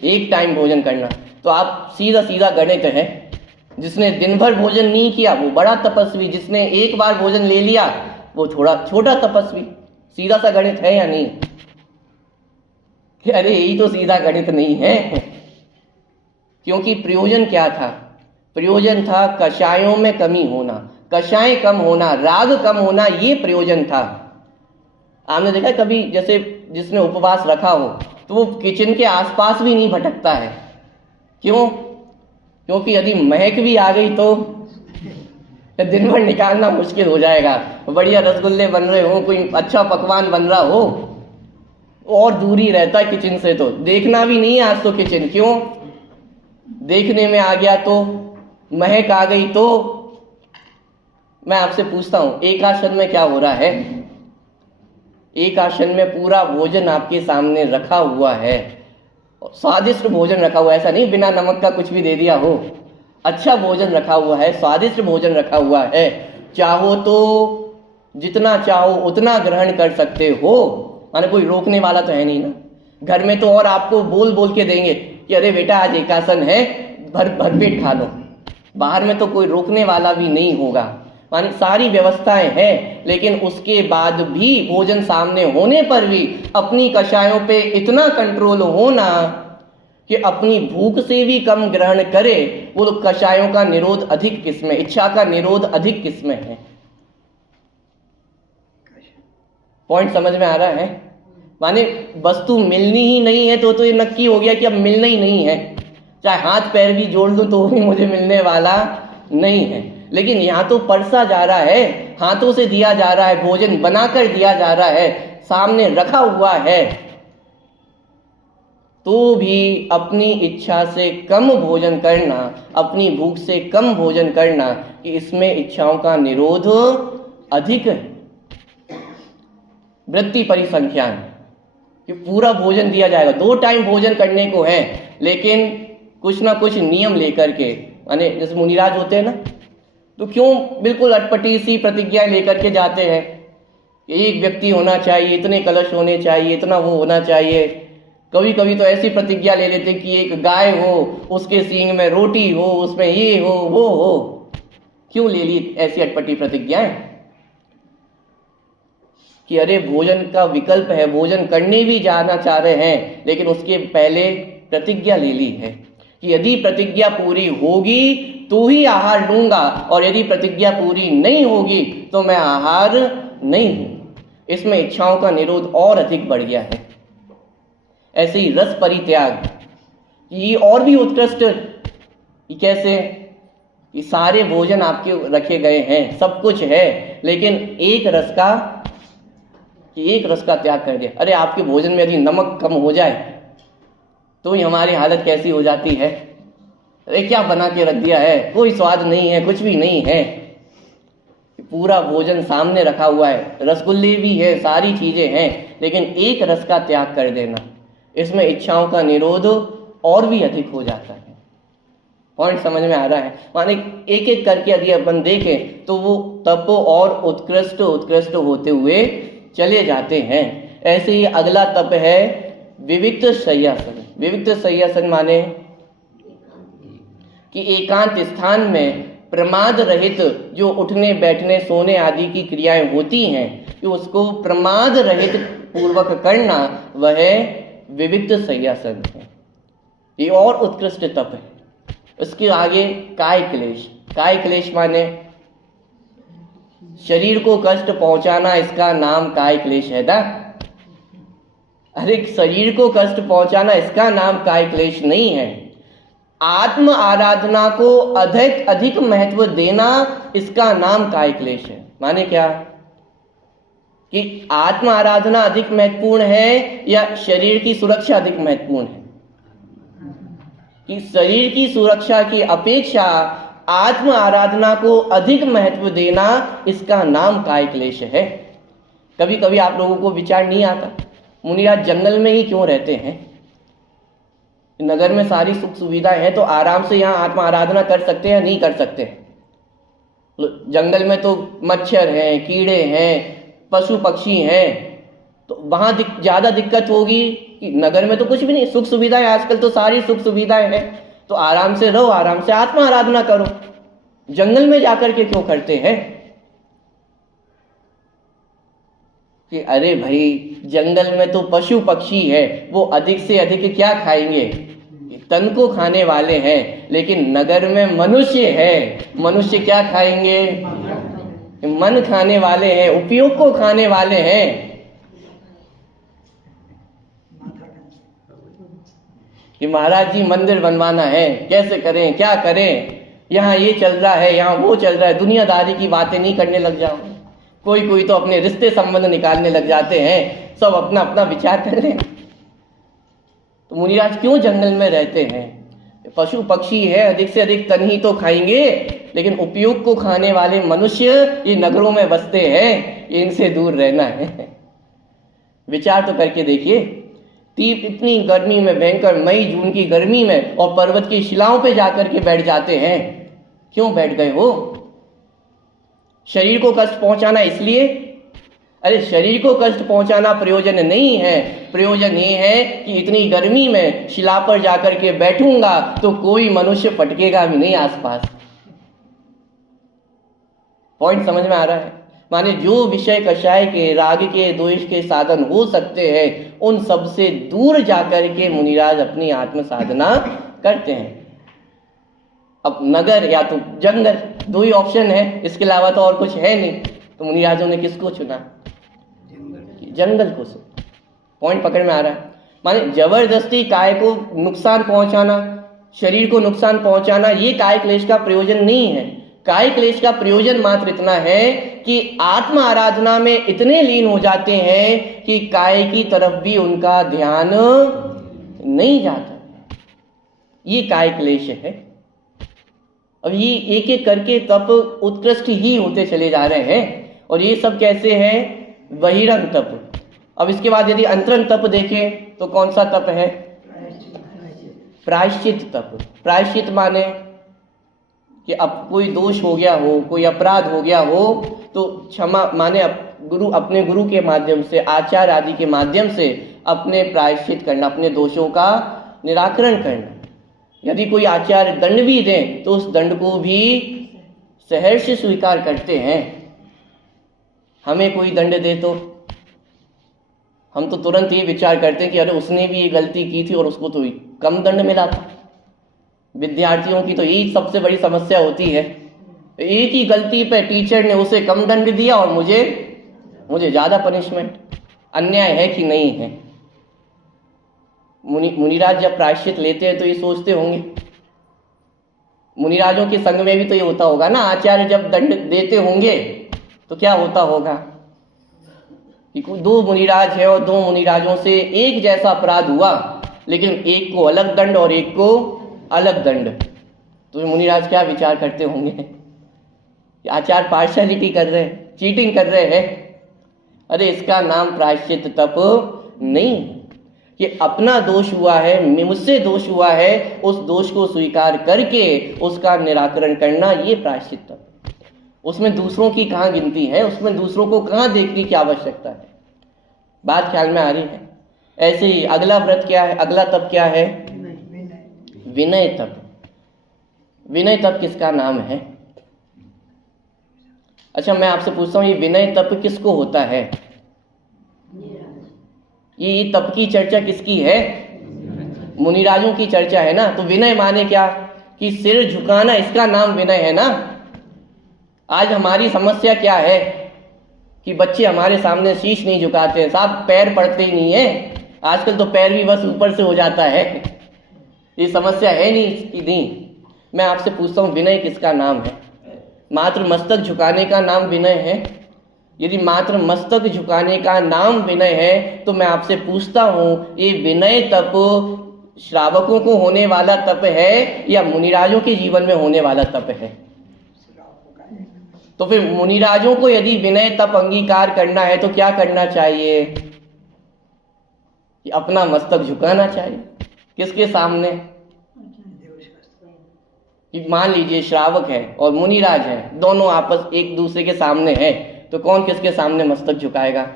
1 टाइम भोजन करना। तो आप सीधा सीधा गणित है, जिसने दिन भर भोजन नहीं किया वो बड़ा तपस्वी, जिसने 1 बार भोजन ले लिया वो थोड़ा छोटा तपस्वी। सीधा सा गणित है या नहीं? अरे यही तो सीधा गणित नहीं है। क्योंकि प्रयोजन क्या था? प्रयोजन था कषायों में कमी होना, कषाय कम होना, राग कम होना, ये प्रयोजन था। आपने देखा कभी जैसे जिसने उपवास रखा हो तो वो किचन के आसपास भी नहीं भटकता है। क्यों? क्योंकि यदि महक भी आ गई तो दिन भर निकालना मुश्किल हो जाएगा। बढ़िया रसगुल्ले बन रहे हो, कोई अच्छा पकवान बन रहा हो, और दूरी रहता है किचन से, तो देखना भी नहीं है आज तो किचन। क्यों? देखने में आ गया तो, महक आ गई तो। मैं आपसे पूछता हूं, एक आसन में क्या हो रहा है? एक आसन में पूरा भोजन आपके सामने रखा हुआ है, स्वादिष्ट भोजन रखा हुआ है। ऐसा नहीं बिना नमक का कुछ भी दे दिया हो, अच्छा भोजन रखा हुआ है, स्वादिष्ट भोजन रखा हुआ है। चाहो तो जितना चाहो उतना ग्रहण कर सकते हो, माने कोई रोकने वाला तो है नहीं ना। घर में तो और आपको बोल बोल के देंगे कि अरे बेटा आज एकासन है, भरपेट खा लो। बाहर में तो कोई रोकने वाला भी नहीं होगा, माने सारी व्यवस्थाएं हैं। लेकिन उसके बाद भी भोजन सामने होने पर भी अपनी कषायों पे इतना कंट्रोल होना कि अपनी भूख से भी कम ग्रहण करे। वो कषायों का निरोध अधिक किसमें, इच्छा का निरोध अधिक किसमें है? पॉइंट समझ में आ रहा है? माने वस्तु मिलनी ही नहीं है तो ये नक्की हो गया कि अब मिलना ही नहीं है। चाहे हाथ पैर भी जोड़ दूं तो भी मुझे मिलने वाला नहीं है। लेकिन यहाँ तो परसा जा रहा है, हाथों से दिया जा रहा है, भोजन बनाकर दिया जा रहा है, सामने रखा हुआ है, तो भी अपनी इच्छा से कम भोजन करना, अपनी भूख से कम भोजन करना, कि इसमें इच्छाओं का निरोध अधिक है। वृत्ति परिसंख्यान कि पूरा भोजन दिया जाएगा, 2 टाइम भोजन करने को है, लेकिन कुछ ना कुछ नियम लेकर के, माने जैसे मुनिराज होते हैं ना, तो क्यों बिल्कुल अटपटी सी प्रतिज्ञाएं लेकर के जाते हैं, एक व्यक्ति होना चाहिए, इतने कलश होने चाहिए, इतना वो होना चाहिए। कभी कभी तो ऐसी प्रतिज्ञा ले लेते कि एक गाय हो, उसके सींग में रोटी हो, उसमें ये हो वो हो। क्यों ले ली ऐसी अटपटी प्रतिज्ञाएं? कि अरे भोजन का विकल्प है, भोजन करने भी जाना चाह रहे हैं, लेकिन उसके पहले प्रतिज्ञा ले ली है कि यदि प्रतिज्ञा पूरी होगी तो ही आहार लूंगा, और यदि प्रतिज्ञा पूरी नहीं होगी तो मैं आहार नहीं हूं। इसमें इच्छाओं का निरोध और अधिक बढ़ गया है। ऐसे ही रस परित्याग, ये और भी उत्कृष्ट। कैसे? कि सारे भोजन आपके रखे गए हैं, सब कुछ है, लेकिन एक रस का त्याग कर दिया। अरे आपके भोजन में यदि नमक कम हो जाए तो ही हमारी हालत कैसी हो जाती है। अरे क्या बना के रख दिया है, कोई स्वाद नहीं है, कुछ भी नहीं है। पूरा भोजन सामने रखा हुआ है, रसगुल्ले भी है, सारी चीजें हैं, लेकिन एक रस का त्याग कर देना, इसमें इच्छाओं का निरोध और भी अधिक हो जाता है। पॉइंट समझ में आ रहा है? माने एक एक करके यदि अपन देखें तो वो तप और उत्कृष्ट होते हुए चले जाते हैं। ऐसे ही अगला तप है विविक्त शय्यासन। विविक्त शय्यासन माने कि एकांत स्थान में प्रमाद रहित जो उठने बैठने सोने आदि की क्रियाएं होती हैं, कि उसको प्रमाद रहित पूर्वक करना, वह विविक्त शय्यासन है। ये और उत्कृष्ट तप है। उसके आगे काय क्लेश। काय क्लेश माने शरीर को कष्ट पहुंचाना, इसका नाम काय क्लेश है ना। अरे शरीर को कष्ट पहुंचाना, इसका नाम काय क्लेश नहीं है। आत्म आराधना को अधिक महत्व देना, इसका नाम काय क्लेश है। माने क्या? कि आत्म आराधना अधिक महत्वपूर्ण है या शरीर की सुरक्षा अधिक महत्वपूर्ण है? कि शरीर की सुरक्षा की अपेक्षा आत्म आराधना को अधिक महत्व देना, इसका नाम काय क्लेश है। कभी कभी आप लोगों को विचार नहीं आता, मुनिराज जंगल में ही क्यों रहते हैं? नगर में सारी सुख सुविधाएं हैं, तो आराम से यहाँ आत्म आराधना कर सकते हैं या नहीं कर सकते? जंगल में तो मच्छर हैं, कीड़े हैं, पशु पक्षी हैं, तो वहां ज्यादा दिक्कत होगी कि नगर में तो कुछ भी नहीं, सुख सुविधाएं, आजकल तो सारी सुख सुविधाएं हैं, तो आराम से रहो, आराम से आत्म आराधना करो। जंगल में जाकर के क्यों करते हैं? कि अरे भाई जंगल में तो पशु पक्षी है, वो अधिक से अधिक क्या खाएंगे? तन को खाने वाले हैं। लेकिन नगर में मनुष्य है, मनुष्य क्या खाएंगे? मन खाने वाले हैं, उपयोग को खाने वाले हैं। कि महाराज जी मंदिर बनवाना है, कैसे करें, क्या करें, यहाँ ये चल रहा है, यहाँ वो चल रहा है, दुनियादारी की बातें नहीं करने लग जाओ। कोई तो अपने रिश्ते संबंध निकालने लग जाते हैं, सब अपना अपना विचार कर लें। तो मुनिराज क्यों जंगल में रहते हैं? पशु पक्षी है, अधिक से अधिक तन ही तो खाएंगे, लेकिन उपयोग को खाने वाले मनुष्य ये नगरों में बसते हैं, इनसे दूर रहना है। विचार तो करके देखिए, इतनी गर्मी में, भयंकर मई जून की गर्मी में, और पर्वत की शिलाओं पे जाकर के बैठ जाते हैं। क्यों बैठ गए हो? शरीर को कष्ट पहुंचाना इसलिए? अरे शरीर को कष्ट पहुंचाना प्रयोजन नहीं है। प्रयोजन ये है कि इतनी गर्मी में शिला पर जाकर के बैठूंगा तो कोई मनुष्य पटकेगा भी नहीं आसपास। पॉइंट समझ में आ रहा है? माने जो विषय कषाय के, राग के, द्वेष के साधन हो सकते हैं, उन सब से दूर जाकर के मुनिराज अपनी आत्म साधना करते हैं। अब नगर या तो जंगल, 2 ही ऑप्शन है, इसके अलावा तो और कुछ है नहीं। तो मुनिराजों ने किसको चुना? जंगल को सुख। पॉइंट पकड़ में आ रहा है? माने जबरदस्ती काय को नुकसान पहुंचाना, शरीर को नुकसान पहुंचाना, ये काय क्लेश का प्रयोजन नहीं है। काय क्लेश का प्रयोजन मात्र इतना है कि आत्म आराधना में इतने लीन हो जाते हैं कि काय की तरफ भी उनका ध्यान नहीं जाता। ये काय क्लेश है। अब ये एक एक करके तप उत्कृष्ट ही होते चले जा रहे हैं। और ये सब कैसे हैं? बहिरंग तप। अब इसके बाद यदि अंतरंग तप देखें तो कौन सा तप है? प्रायश्चित तप। प्रायश्चित माने कि अब कोई दोष हो गया हो, कोई अपराध हो गया हो तो क्षमा, माने अपने गुरु के माध्यम से, आचार्य आदि के माध्यम से अपने प्रायश्चित करना, अपने दोषों का निराकरण करना। यदि कोई आचार्य दंड भी दें तो उस दंड को भी सहर्ष स्वीकार करते हैं। हमें कोई दंड दे तो हम तो तुरंत ये विचार करते हैं कि अरे उसने भी ये गलती की थी और उसको तो कम दंड मिला था। विद्यार्थियों की तो यही सबसे बड़ी समस्या होती है, एक ही गलती पे टीचर ने उसे कम दंड दिया और मुझे ज्यादा पनिशमेंट। अन्याय है कि नहीं है? मुनिराज जब प्रायश्चित लेते हैं तो ये सोचते होंगे, मुनिराजों के संग में भी तो ये होता होगा ना, आचार्य जब दंड देते होंगे तो क्या होता होगा कि दो मुनिराज है और दो मुनिराजों से एक जैसा अपराध हुआ, लेकिन एक को अलग दंड और एक को अलग दंड। तो मुनिराज क्या विचार करते होंगे? आचार्य पार्शियलिटी कर रहे हैं, चीटिंग कर रहे हैं। अरे इसका नाम प्रायश्चित तप नहीं। ये अपना दोष हुआ है, मुझसे दोष हुआ है, उस दोष को स्वीकार करके उसका निराकरण करना, ये प्रायश्चित तप। उसमें दूसरों की कहाँ गिनती है? उसमें दूसरों को कहाँ देखने की आवश्यकता है? बात ख्याल में आ रही है? ऐसे ही अगला व्रत क्या है? अगला तप क्या है? विनय तप। विनय तप किसका नाम है? अच्छा, मैं आपसे पूछता हूं, ये विनय तप किसको होता है? ये तप की चर्चा किसकी है? मुनिराजों की चर्चा है ना। तो विनय माने क्या? कि सिर झुकाना, इसका नाम विनय है ना। आज हमारी समस्या क्या है कि बच्चे हमारे सामने शीश नहीं झुकाते हैं, साहब पैर पड़ते ही नहीं है। आजकल तो पैर भी बस ऊपर से हो जाता है। ये समस्या है नहीं इसकी नहीं। मैं आपसे पूछता हूँ, विनय किसका नाम है? मात्र मस्तक झुकाने का नाम विनय है? यदि मात्र मस्तक झुकाने का नाम विनय है तो मैं आपसे पूछता हूँ, ये विनय तप श्रावकों को होने वाला तप है या मुनिराजों के जीवन में होने वाला तप है? तो फिर मुनिराजों को यदि विनय तप अंगीकार करना है तो क्या करना चाहिए? कि अपना मस्तक झुकाना चाहिए। किसके सामने? कि मान लीजिए श्रावक है और मुनिराज है, दोनों आपस एक दूसरे के सामने है, तो कौन किसके सामने मस्तक झुकाएगा?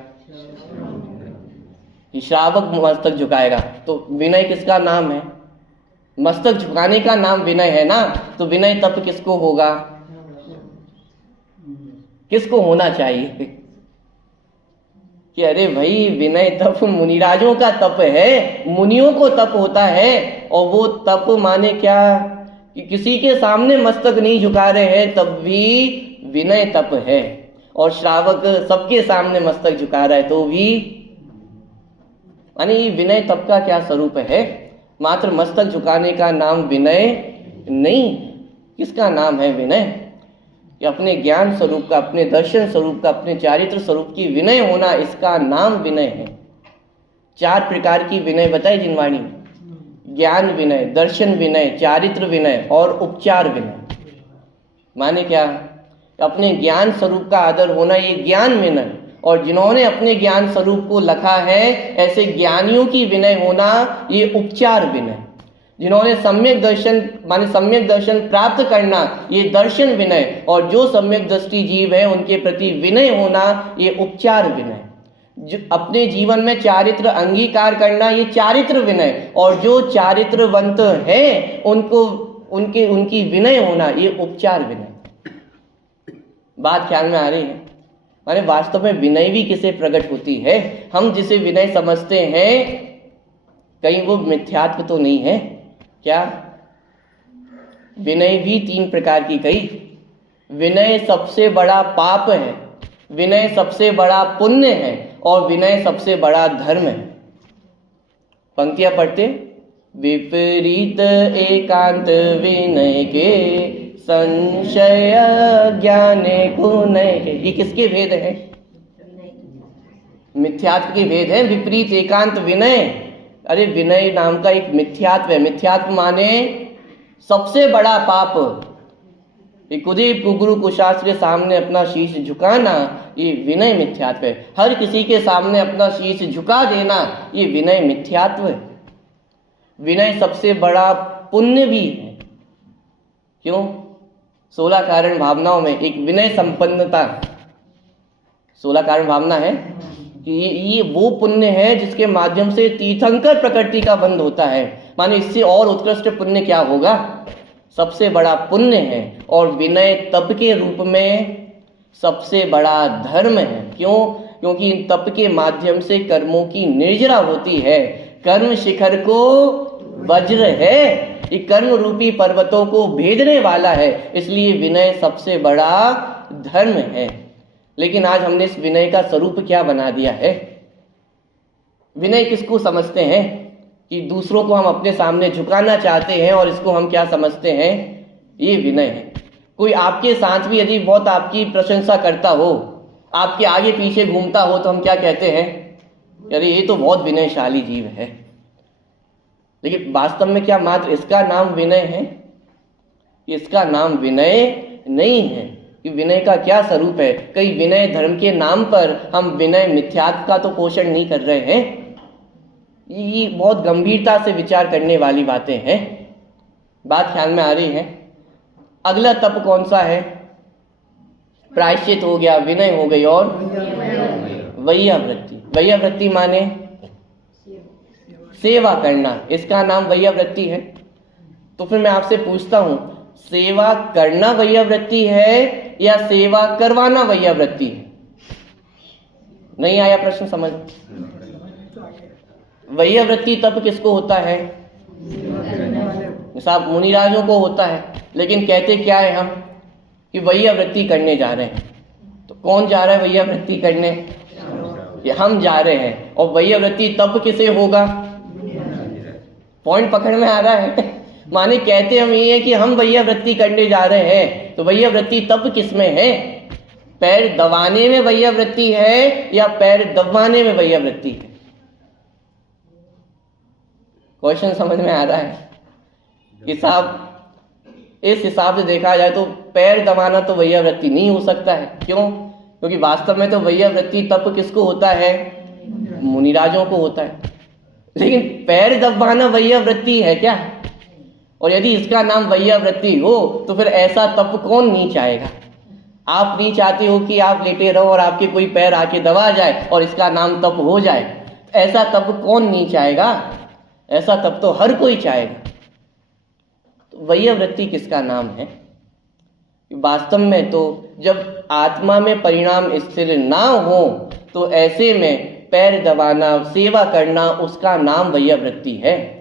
श्रावक मस्तक झुकाएगा। तो विनय किसका नाम है? मस्तक झुकाने का नाम विनय है ना। तो विनय तप किसको होगा? किसको होना चाहिए? कि अरे भाई विनय तप मुनिराजों का तप है, मुनियों को तप होता है। और वो तप माने क्या? कि किसी के सामने मस्तक नहीं झुका रहे हैं तब भी विनय तप है। और श्रावक सबके सामने मस्तक झुका रहा है तो भी, माने ये विनय तप का क्या स्वरूप है? मात्र मस्तक झुकाने का नाम विनय नहीं। किसका नाम है विनय? कि अपने ज्ञान स्वरूप का, अपने दर्शन स्वरूप का, अपने चारित्र स्वरूप की विनय होना, इसका नाम विनय है। 4 प्रकार की विनय बताई जिनवाणी में: ज्ञान विनय, दर्शन विनय, चारित्र विनय और उपचार विनय। माने क्या? अपने ज्ञान स्वरूप का आदर होना, ये ज्ञान विनय। और जिन्होंने अपने ज्ञान स्वरूप को लखा है ऐसे ज्ञानियों की विनय होना, ये उपचार विनय। जिन्होंने सम्यक दर्शन, माने सम्यक दर्शन प्राप्त करना, ये दर्शन विनय। और जो सम्यक दृष्टि जीव है उनके प्रति विनय होना, ये उपचार विनय। जो अपने जीवन में चारित्र अंगीकार करना, ये चारित्र विनय। और जो चारित्रवंत है उनको उनकी विनय होना, ये उपचार विनय। बात ख्याल में आ रही है? माने वास्तव में विनय भी किसे प्रकट होती है? हम जिसे विनय समझते हैं कहीं वो मिथ्यात्व तो नहीं है क्या? विनय भी 3 प्रकार की कही। विनय सबसे बड़ा पाप है, विनय सबसे बड़ा पुण्य है और विनय सबसे बड़ा धर्म है। पंक्तियां पढ़ते, विपरीत एकांत विनय के, संशय ज्ञान कुनय के। ये किसके भेद है? मिथ्यात्व के भेद है। विपरीत एकांत विनय, अरे विनय नाम का एक मिथ्यात्व है। मिथ्यात्व माने सबसे बड़ा पाप। ये कुलदीप कुगुरु कुशास्त्र के सामने अपना शीश झुकाना, ये विनय मिथ्यात्व है। हर किसी के सामने अपना शीश झुका देना, ये विनय मिथ्यात्व है। विनय सबसे बड़ा पुण्य भी है। क्यों? 16 कारण भावनाओं में एक विनय संपन्नता, 16 कारण भावना है कि ये वो पुण्य है जिसके माध्यम से तीर्थंकर प्रकृति का बंध होता है। माने इससे और उत्कृष्ट पुण्य क्या होगा? सबसे बड़ा पुण्य है। और विनय तप के रूप में सबसे बड़ा धर्म है। क्यों? क्योंकि इन तप के माध्यम से कर्मों की निर्जरा होती है। कर्म शिखर को वज्र है, ये कर्म रूपी पर्वतों को भेदने वाला है। इसलिए विनय सबसे बड़ा धर्म है। लेकिन आज हमने इस विनय का स्वरूप क्या बना दिया है? विनय किसको समझते हैं? कि दूसरों को हम अपने सामने झुकाना चाहते हैं, और इसको हम क्या समझते हैं? ये विनय है। कोई आपके साथ भी यदि बहुत आपकी प्रशंसा करता हो, आपके आगे पीछे घूमता हो, तो हम क्या कहते हैं? अरे ये तो बहुत विनयशाली जीव है। लेकिन वास्तव में क्या मात्र इसका नाम विनय है? इसका नाम विनय नहीं है। कि विनय का क्या स्वरूप है? कई विनय धर्म के नाम पर हम विनय मिथ्यात्व का तो पोषण नहीं कर रहे हैं। ये बहुत गंभीरता से विचार करने वाली बातें हैं। बात ख्याल में आ रही है? अगला तप कौन सा है? प्रायश्चित हो गया, विनय हो गई, और वैयावृत्ति। वैयावृत्ति माने सेवा करना, इसका नाम वैयावृत्ति है। तो फिर मैं आपसे पूछता हूं, सेवा करना वैयावृत्ति है या सेवा करवाना वैयावृत्ति है? नहीं आया प्रश्न समझ? वैयावृत्ति तप किसको होता है? साहब मुनिराजों को होता है। लेकिन कहते क्या है हम? कि वैयावृत्ति करने जा रहे हैं। तो कौन जा रहा है वैयावृत्ति करने? ये हम जा रहे हैं। और वैयावृत्ति तप किसे होगा? पॉइंट पकड़ में आ रहा है? माने कहते हम ये है कि हम वैयावृत्ति करने जा रहे हैं, तो वैयावृत्ति तप किसमें है? पैर दबाने में वैयावृत्ति है या पैर दबाने में वैयावृत्ति है? क्वेश्चन समझ में आ रहा है? इस हिसाब से देखा जाए तो पैर दबाना तो वैयावृत्ति नहीं हो सकता है। क्यों? क्योंकि वास्तव में तो वैयावृत्ति तप किसको होता है? मुनिराजों को होता है। लेकिन पैर दबाना वैयावृत्ति है क्या? और यदि इसका नाम वैयावृत्ति हो तो फिर ऐसा तप कौन नहीं चाहेगा? आप नहीं चाहते हो कि आप लेटे रहो और आपके कोई पैर आके दबा जाए और इसका नाम तप हो जाए? ऐसा तप कौन नहीं चाहेगा? ऐसा तप तो हर कोई चाहेगा। तो वैयावृत्ति किसका नाम है? वास्तव में तो जब आत्मा में परिणाम स्थिर ना हो तो ऐसे में पैर दबाना, सेवा करना, उसका नाम वैयावृत्ति है।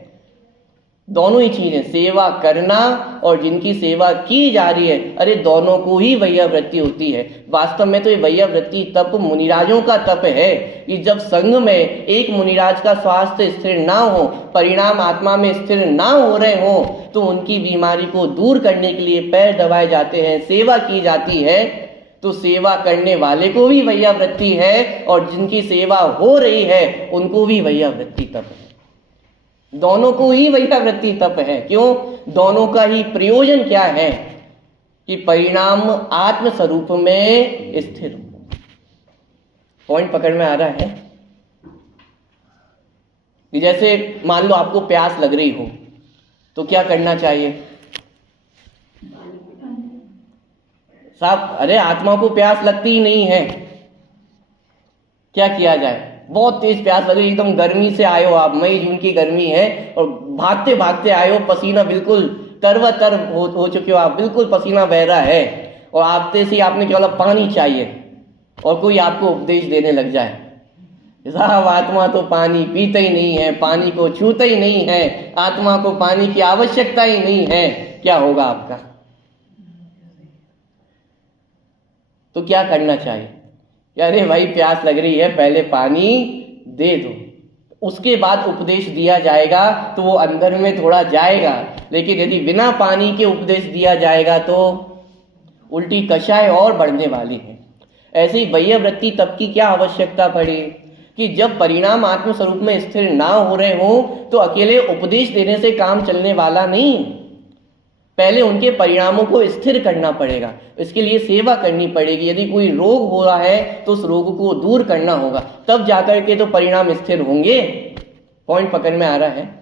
दोनों ही चीजें, सेवा करना और जिनकी सेवा की जा रही है, अरे दोनों को ही वैयावृत्ति होती है। वास्तव में तो ये वैयावृत्ति तप मुनिराजों का तप है कि जब संघ में एक मुनिराज का स्वास्थ्य स्थिर ना हो, परिणाम आत्मा में स्थिर ना हो रहे हो, तो उनकी बीमारी को दूर करने के लिए पैर दबाए जाते हैं, सेवा की जाती है। तो सेवा करने वाले को भी वैयावृत्ति है और जिनकी सेवा हो रही है उनको भी वैयावृत्ति तप है। दोनों को ही वैयावृत्ति तप है। क्यों? दोनों का ही प्रयोजन क्या है? कि परिणाम आत्म स्वरूप में स्थिर हो। पॉइंट पकड़ में आ रहा है? कि जैसे मान लो आपको प्यास लग रही हो तो क्या करना चाहिए साहब? अरे आत्मा को प्यास लगती ही नहीं है, क्या किया जाए? बहुत तेज प्यास लग रही, एकदम गर्मी से आए हो आप, मई जून की गर्मी है और भागते भागते आए हो, पसीना बिल्कुल तरवतर हो चुके हो आप, बिल्कुल पसीना बह रहा है और आते से आपने क्या बोला? पानी चाहिए। और कोई आपको उपदेश देने लग जाए, साहब आत्मा तो पानी पीते ही नहीं है, पानी को छूते ही नहीं है, आत्मा को पानी की आवश्यकता ही नहीं है, क्या होगा आपका? तो क्या करना चाहिए? यानी भाई प्यास लग रही है, पहले पानी दे दो, उसके बाद उपदेश दिया जाएगा तो वो अंदर में थोड़ा जाएगा। लेकिन यदि बिना पानी के उपदेश दिया जाएगा तो उल्टी कषाय और बढ़ने वाली है। ऐसे ही बाह्य वृत्ति तप की क्या आवश्यकता पड़ी कि जब परिणाम आत्म स्वरूप में स्थिर ना हो रहे हो तो अकेले उपदेश देने से काम चलने वाला नहीं, पहले उनके परिणामों को स्थिर करना पड़ेगा। इसके लिए सेवा करनी पड़ेगी। यदि कोई रोग हो रहा है तो उस रोग को दूर करना होगा, तब जाकर के तो परिणाम स्थिर होंगे। पॉइंट पकड़ में आ रहा है?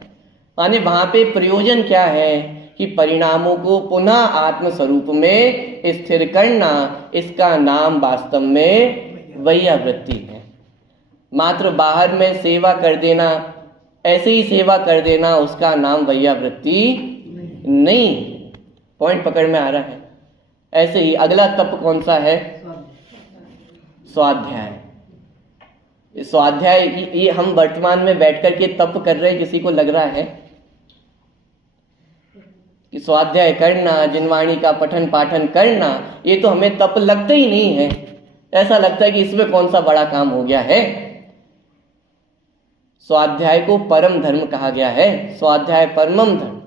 माने वहां पे प्रयोजन क्या है कि परिणामों को पुनः आत्म स्वरूप में स्थिर करना, इसका नाम वास्तव में वैयावृत्ति है। मात्र बाहर में सेवा कर देना, ऐसे ही सेवा कर देना, उसका नाम वैयावृत्ति नहीं। पॉइंट पकड़ में आ रहा है? ऐसे ही अगला तप कौन सा है? स्वाध्याय। स्वाध्याय ये हम वर्तमान में बैठ करके तप कर रहे हैं, किसी को लग रहा है कि स्वाध्याय करना, जिनवाणी का पठन पाठन करना, ये तो हमें तप लगता ही नहीं है। ऐसा लगता है कि इसमें कौन सा बड़ा काम हो गया है। स्वाध्याय को परम धर्म कहा गया है। स्वाध्याय परमम धर्म,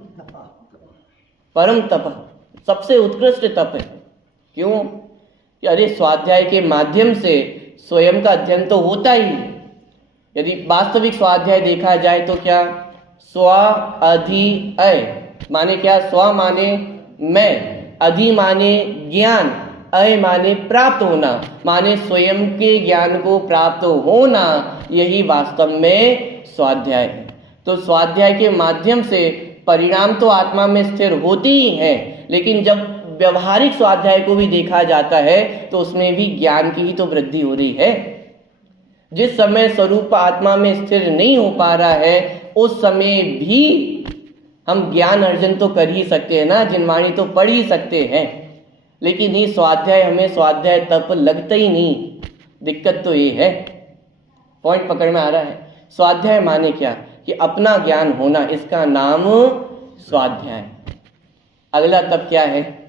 परम तप, सबसे उत्कृष्ट तप है। क्यों? कि अरे स्वाध्याय के माध्यम से स्वयं का अध्ययन तो होता ही है। यदि वास्तविक स्वाध्याय देखा जाए तो क्या स्व अधि अय माने क्या? स्व माने मैं, अधि माने ज्ञान, अय माने प्राप्त होना, माने स्वयं के ज्ञान को प्राप्त होना, यही वास्तव में स्वाध्याय है। तो स्वाध्याय के माध्यम से परिणाम तो आत्मा में स्थिर होते ही हैं, लेकिन जब व्यवहारिक स्वाध्याय को भी देखा जाता है तो उसमें भी ज्ञान की ही तो वृद्धि हो रही है। जिस समय स्वरूप आत्मा में स्थिर नहीं हो पा रहा है, उस समय भी हम ज्ञान अर्जन तो कर ही सकते हैं ना, जिनवाणी तो पढ़ ही सकते हैं। लेकिन ये स्वाध्याय, हमें स्वाध्याय तप लगता ही नहीं। दिक्कत तो ये है। पॉइंट पकड़ में आ रहा है? स्वाध्याय माने क्या? कि अपना ज्ञान होना, इसका नाम स्वाध्याय। अगला तप क्या है?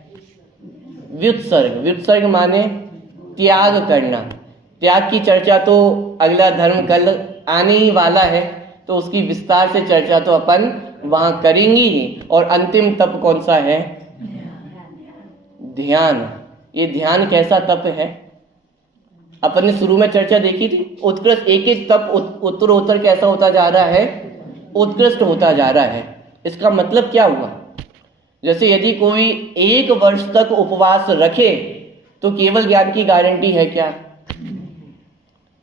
व्युत्सर्ग। व्युत्सर्ग माने त्याग करना। त्याग की चर्चा तो अगला धर्म कल आने ही वाला है, तो उसकी विस्तार से चर्चा तो अपन वहां करेंगे ही। और अंतिम तप कौन सा है? ध्यान। ये ध्यान कैसा तप है? अपन ने शुरू में चर्चा देखी थी। उत्कृष्ट, एक एक तप उत्तरोत्तर कैसा होता जा रहा है? उत्कृष्ट होता जा रहा है। इसका मतलब क्या हुआ? जैसे यदि कोई 1 वर्ष तक उपवास रखे तो केवल ज्ञान की गारंटी है क्या?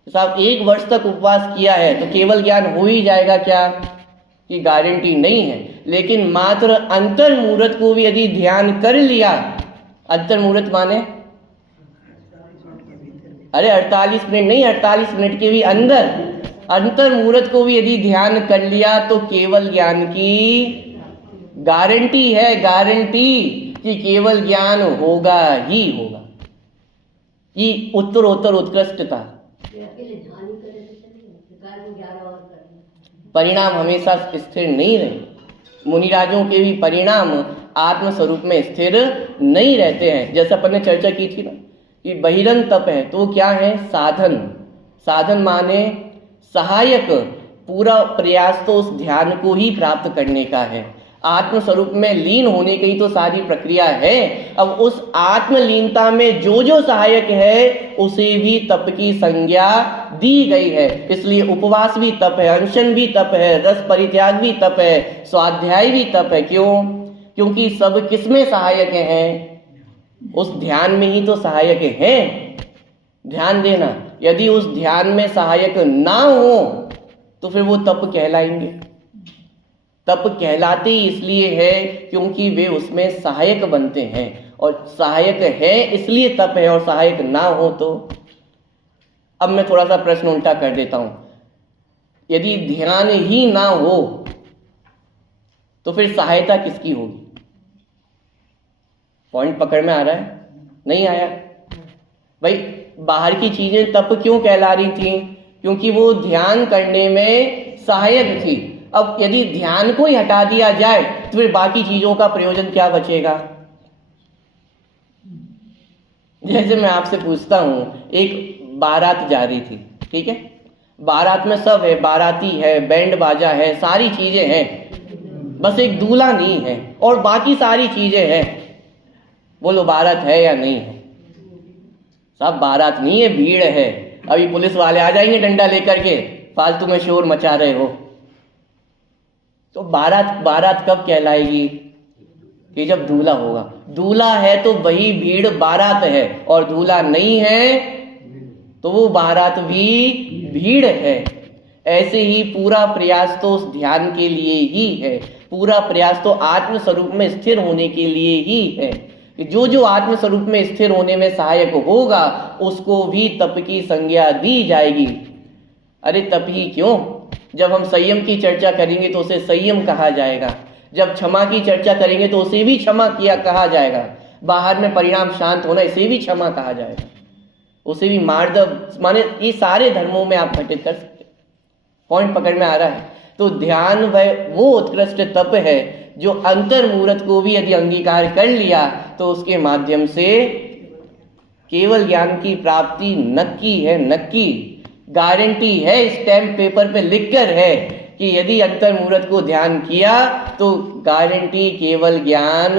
साहब 1 वर्ष तक उपवास किया है तो केवल ज्ञान हो ही जाएगा क्या? की गारंटी नहीं है। लेकिन मात्र अंतर्मुहूर्त को भी यदि ध्यान कर लिया, अंतर्मुहूर्त माने अरे 48 मिनट नहीं, 48 मिनट के भी अंदर अंतर्मुहूर्त को भी यदि ध्यान कर लिया तो केवल ज्ञान की गारंटी है, गारंटी कि केवल ज्ञान होगा ही होगा। ये उत्तरोत्तर उत्कृष्टता। परिणाम हमेशा स्थिर नहीं रहे। मुनिराजों के भी परिणाम आत्म स्वरूप में स्थिर नहीं रहते हैं। जैसे अपन ने चर्चा की थी ना कि बहिरंग तप है, तो क्या है? साधन। साधन माने सहायक। पूरा प्रयास तो उस ध्यान को ही प्राप्त करने का है। आत्म स्वरूप में लीन होने की तो सारी प्रक्रिया है। अब उस आत्मलीनता में जो जो सहायक है उसे भी तप की संज्ञा दी गई है। इसलिए उपवास भी तप है, अनशन भी तप है, रस परित्याग भी तप है, स्वाध्याय भी तप है। क्यों? क्योंकि सब किसमें सहायक हैं? उस ध्यान में ही तो सहायक हैं। ध्यान देना, यदि उस ध्यान में सहायक ना हो तो फिर वो तप कहलाएंगे। तप कहलाते ही इसलिए है क्योंकि वे उसमें सहायक बनते हैं, और सहायक है इसलिए तप है, और सहायक ना हो तो। अब मैं थोड़ा सा प्रश्न उल्टा कर देता हूं। यदि ध्यान ही ना हो तो फिर सहायता किसकी होगी? पॉइंट पकड़ में आ रहा है? नहीं आया? भाई बाहर की चीजें तप क्यों कहला रही थी? क्योंकि वो ध्यान करने में सहायक थी। अब यदि ध्यान को ही हटा दिया जाए तो फिर बाकी चीजों का प्रयोजन क्या बचेगा? जैसे मैं आपसे पूछता हूं, एक बारात जा रही थी, ठीक है, बारात में सब है, बाराती है, बैंड बाजा है, सारी चीजें हैं, बस एक दूल्हा नहीं है और बाकी सारी चीजें हैं। बोलो बारात है या नहीं है? सब बारात नहीं है, भीड़ है। अभी पुलिस वाले आ जाएंगे डंडा लेकर के, फालतू में शोर मचा रहे हो। तो बारात कब कहलाएगी? कि जब दूल्हा होगा। दूल्हा है तो वही भीड़ बारात है, और दूल्हा नहीं है तो वो बारात भी भीड़ है। ऐसे ही पूरा प्रयास तो उस ध्यान के लिए ही है, पूरा प्रयास तो आत्म स्वरूप में स्थिर होने के लिए ही है। जो जो आत्म स्वरूप में स्थिर होने में सहायक होगा उसको भी तप की संज्ञा दी जाएगी। अरे तप ही क्यों, जब हम संयम की चर्चा करेंगे तो उसे संयम कहा जाएगा, जब क्षमा की चर्चा करेंगे तो उसे भी क्षमा किया कहा जाएगा, बाहर में परिणाम शांत होना इसे भी क्षमा कहा जाएगा, उसे भी मार्ग, माने ये सारे धर्मों में आप घटित कर सकते। पॉइंट पकड़ में आ रहा है? तो ध्यान वो उत्कृष्ट तप है जो अंतर मूर्त को भी यदि अंगीकार कर लिया तो उसके माध्यम से केवल ज्ञान की प्राप्ति नक्की है, नक्की गारंटी है, स्टैम्प पेपर पे लिखकर है कि यदि अंतर मूर्त को ध्यान किया तो गारंटी केवल ज्ञान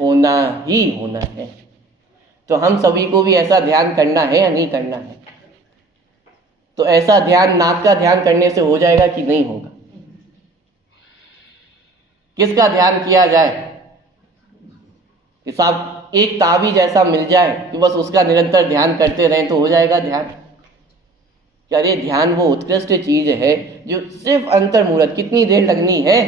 होना ही होना है। तो हम सभी को भी ऐसा ध्यान करना है या नहीं करना है? तो ऐसा ध्यान नाक का ध्यान करने से हो जाएगा कि नहीं होगा? किसका ध्यान किया जाए कि साहब एक ताबीज ऐसा मिल जाए कि बस उसका निरंतर ध्यान करते रहें तो हो जाएगा ध्यान? अरे ध्यान वो उत्कृष्ट चीज है जो सिर्फ अंतर मूर्त, कितनी देर लगनी है?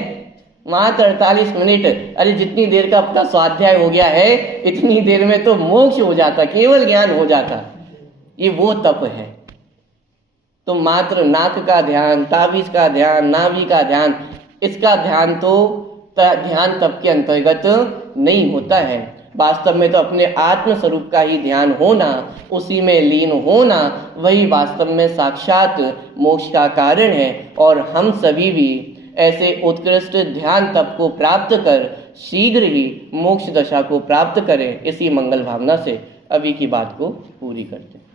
मात्र 48 मिनट। अरे जितनी देर का अपना स्वाध्याय हो गया है इतनी देर में तो मोक्ष हो जाता, केवल ज्ञान हो जाता। ये वो तप है। तो मात्र नाक का ध्यान, ताबीज का ध्यान, नाभि का ध्यान, इसका ध्यान तो ध्यान तप के अंतर्गत नहीं होता है। वास्तव में तो अपने आत्म स्वरूप का ही ध्यान होना, उसी में लीन होना, वही वास्तव में साक्षात मोक्ष का कारण है। और हम सभी भी ऐसे उत्कृष्ट ध्यान तप को प्राप्त कर शीघ्र ही मोक्ष दशा को प्राप्त करें, इसी मंगल भावना से अभी की बात को पूरी करते हैं।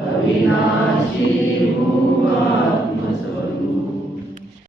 अविनाशी हूँ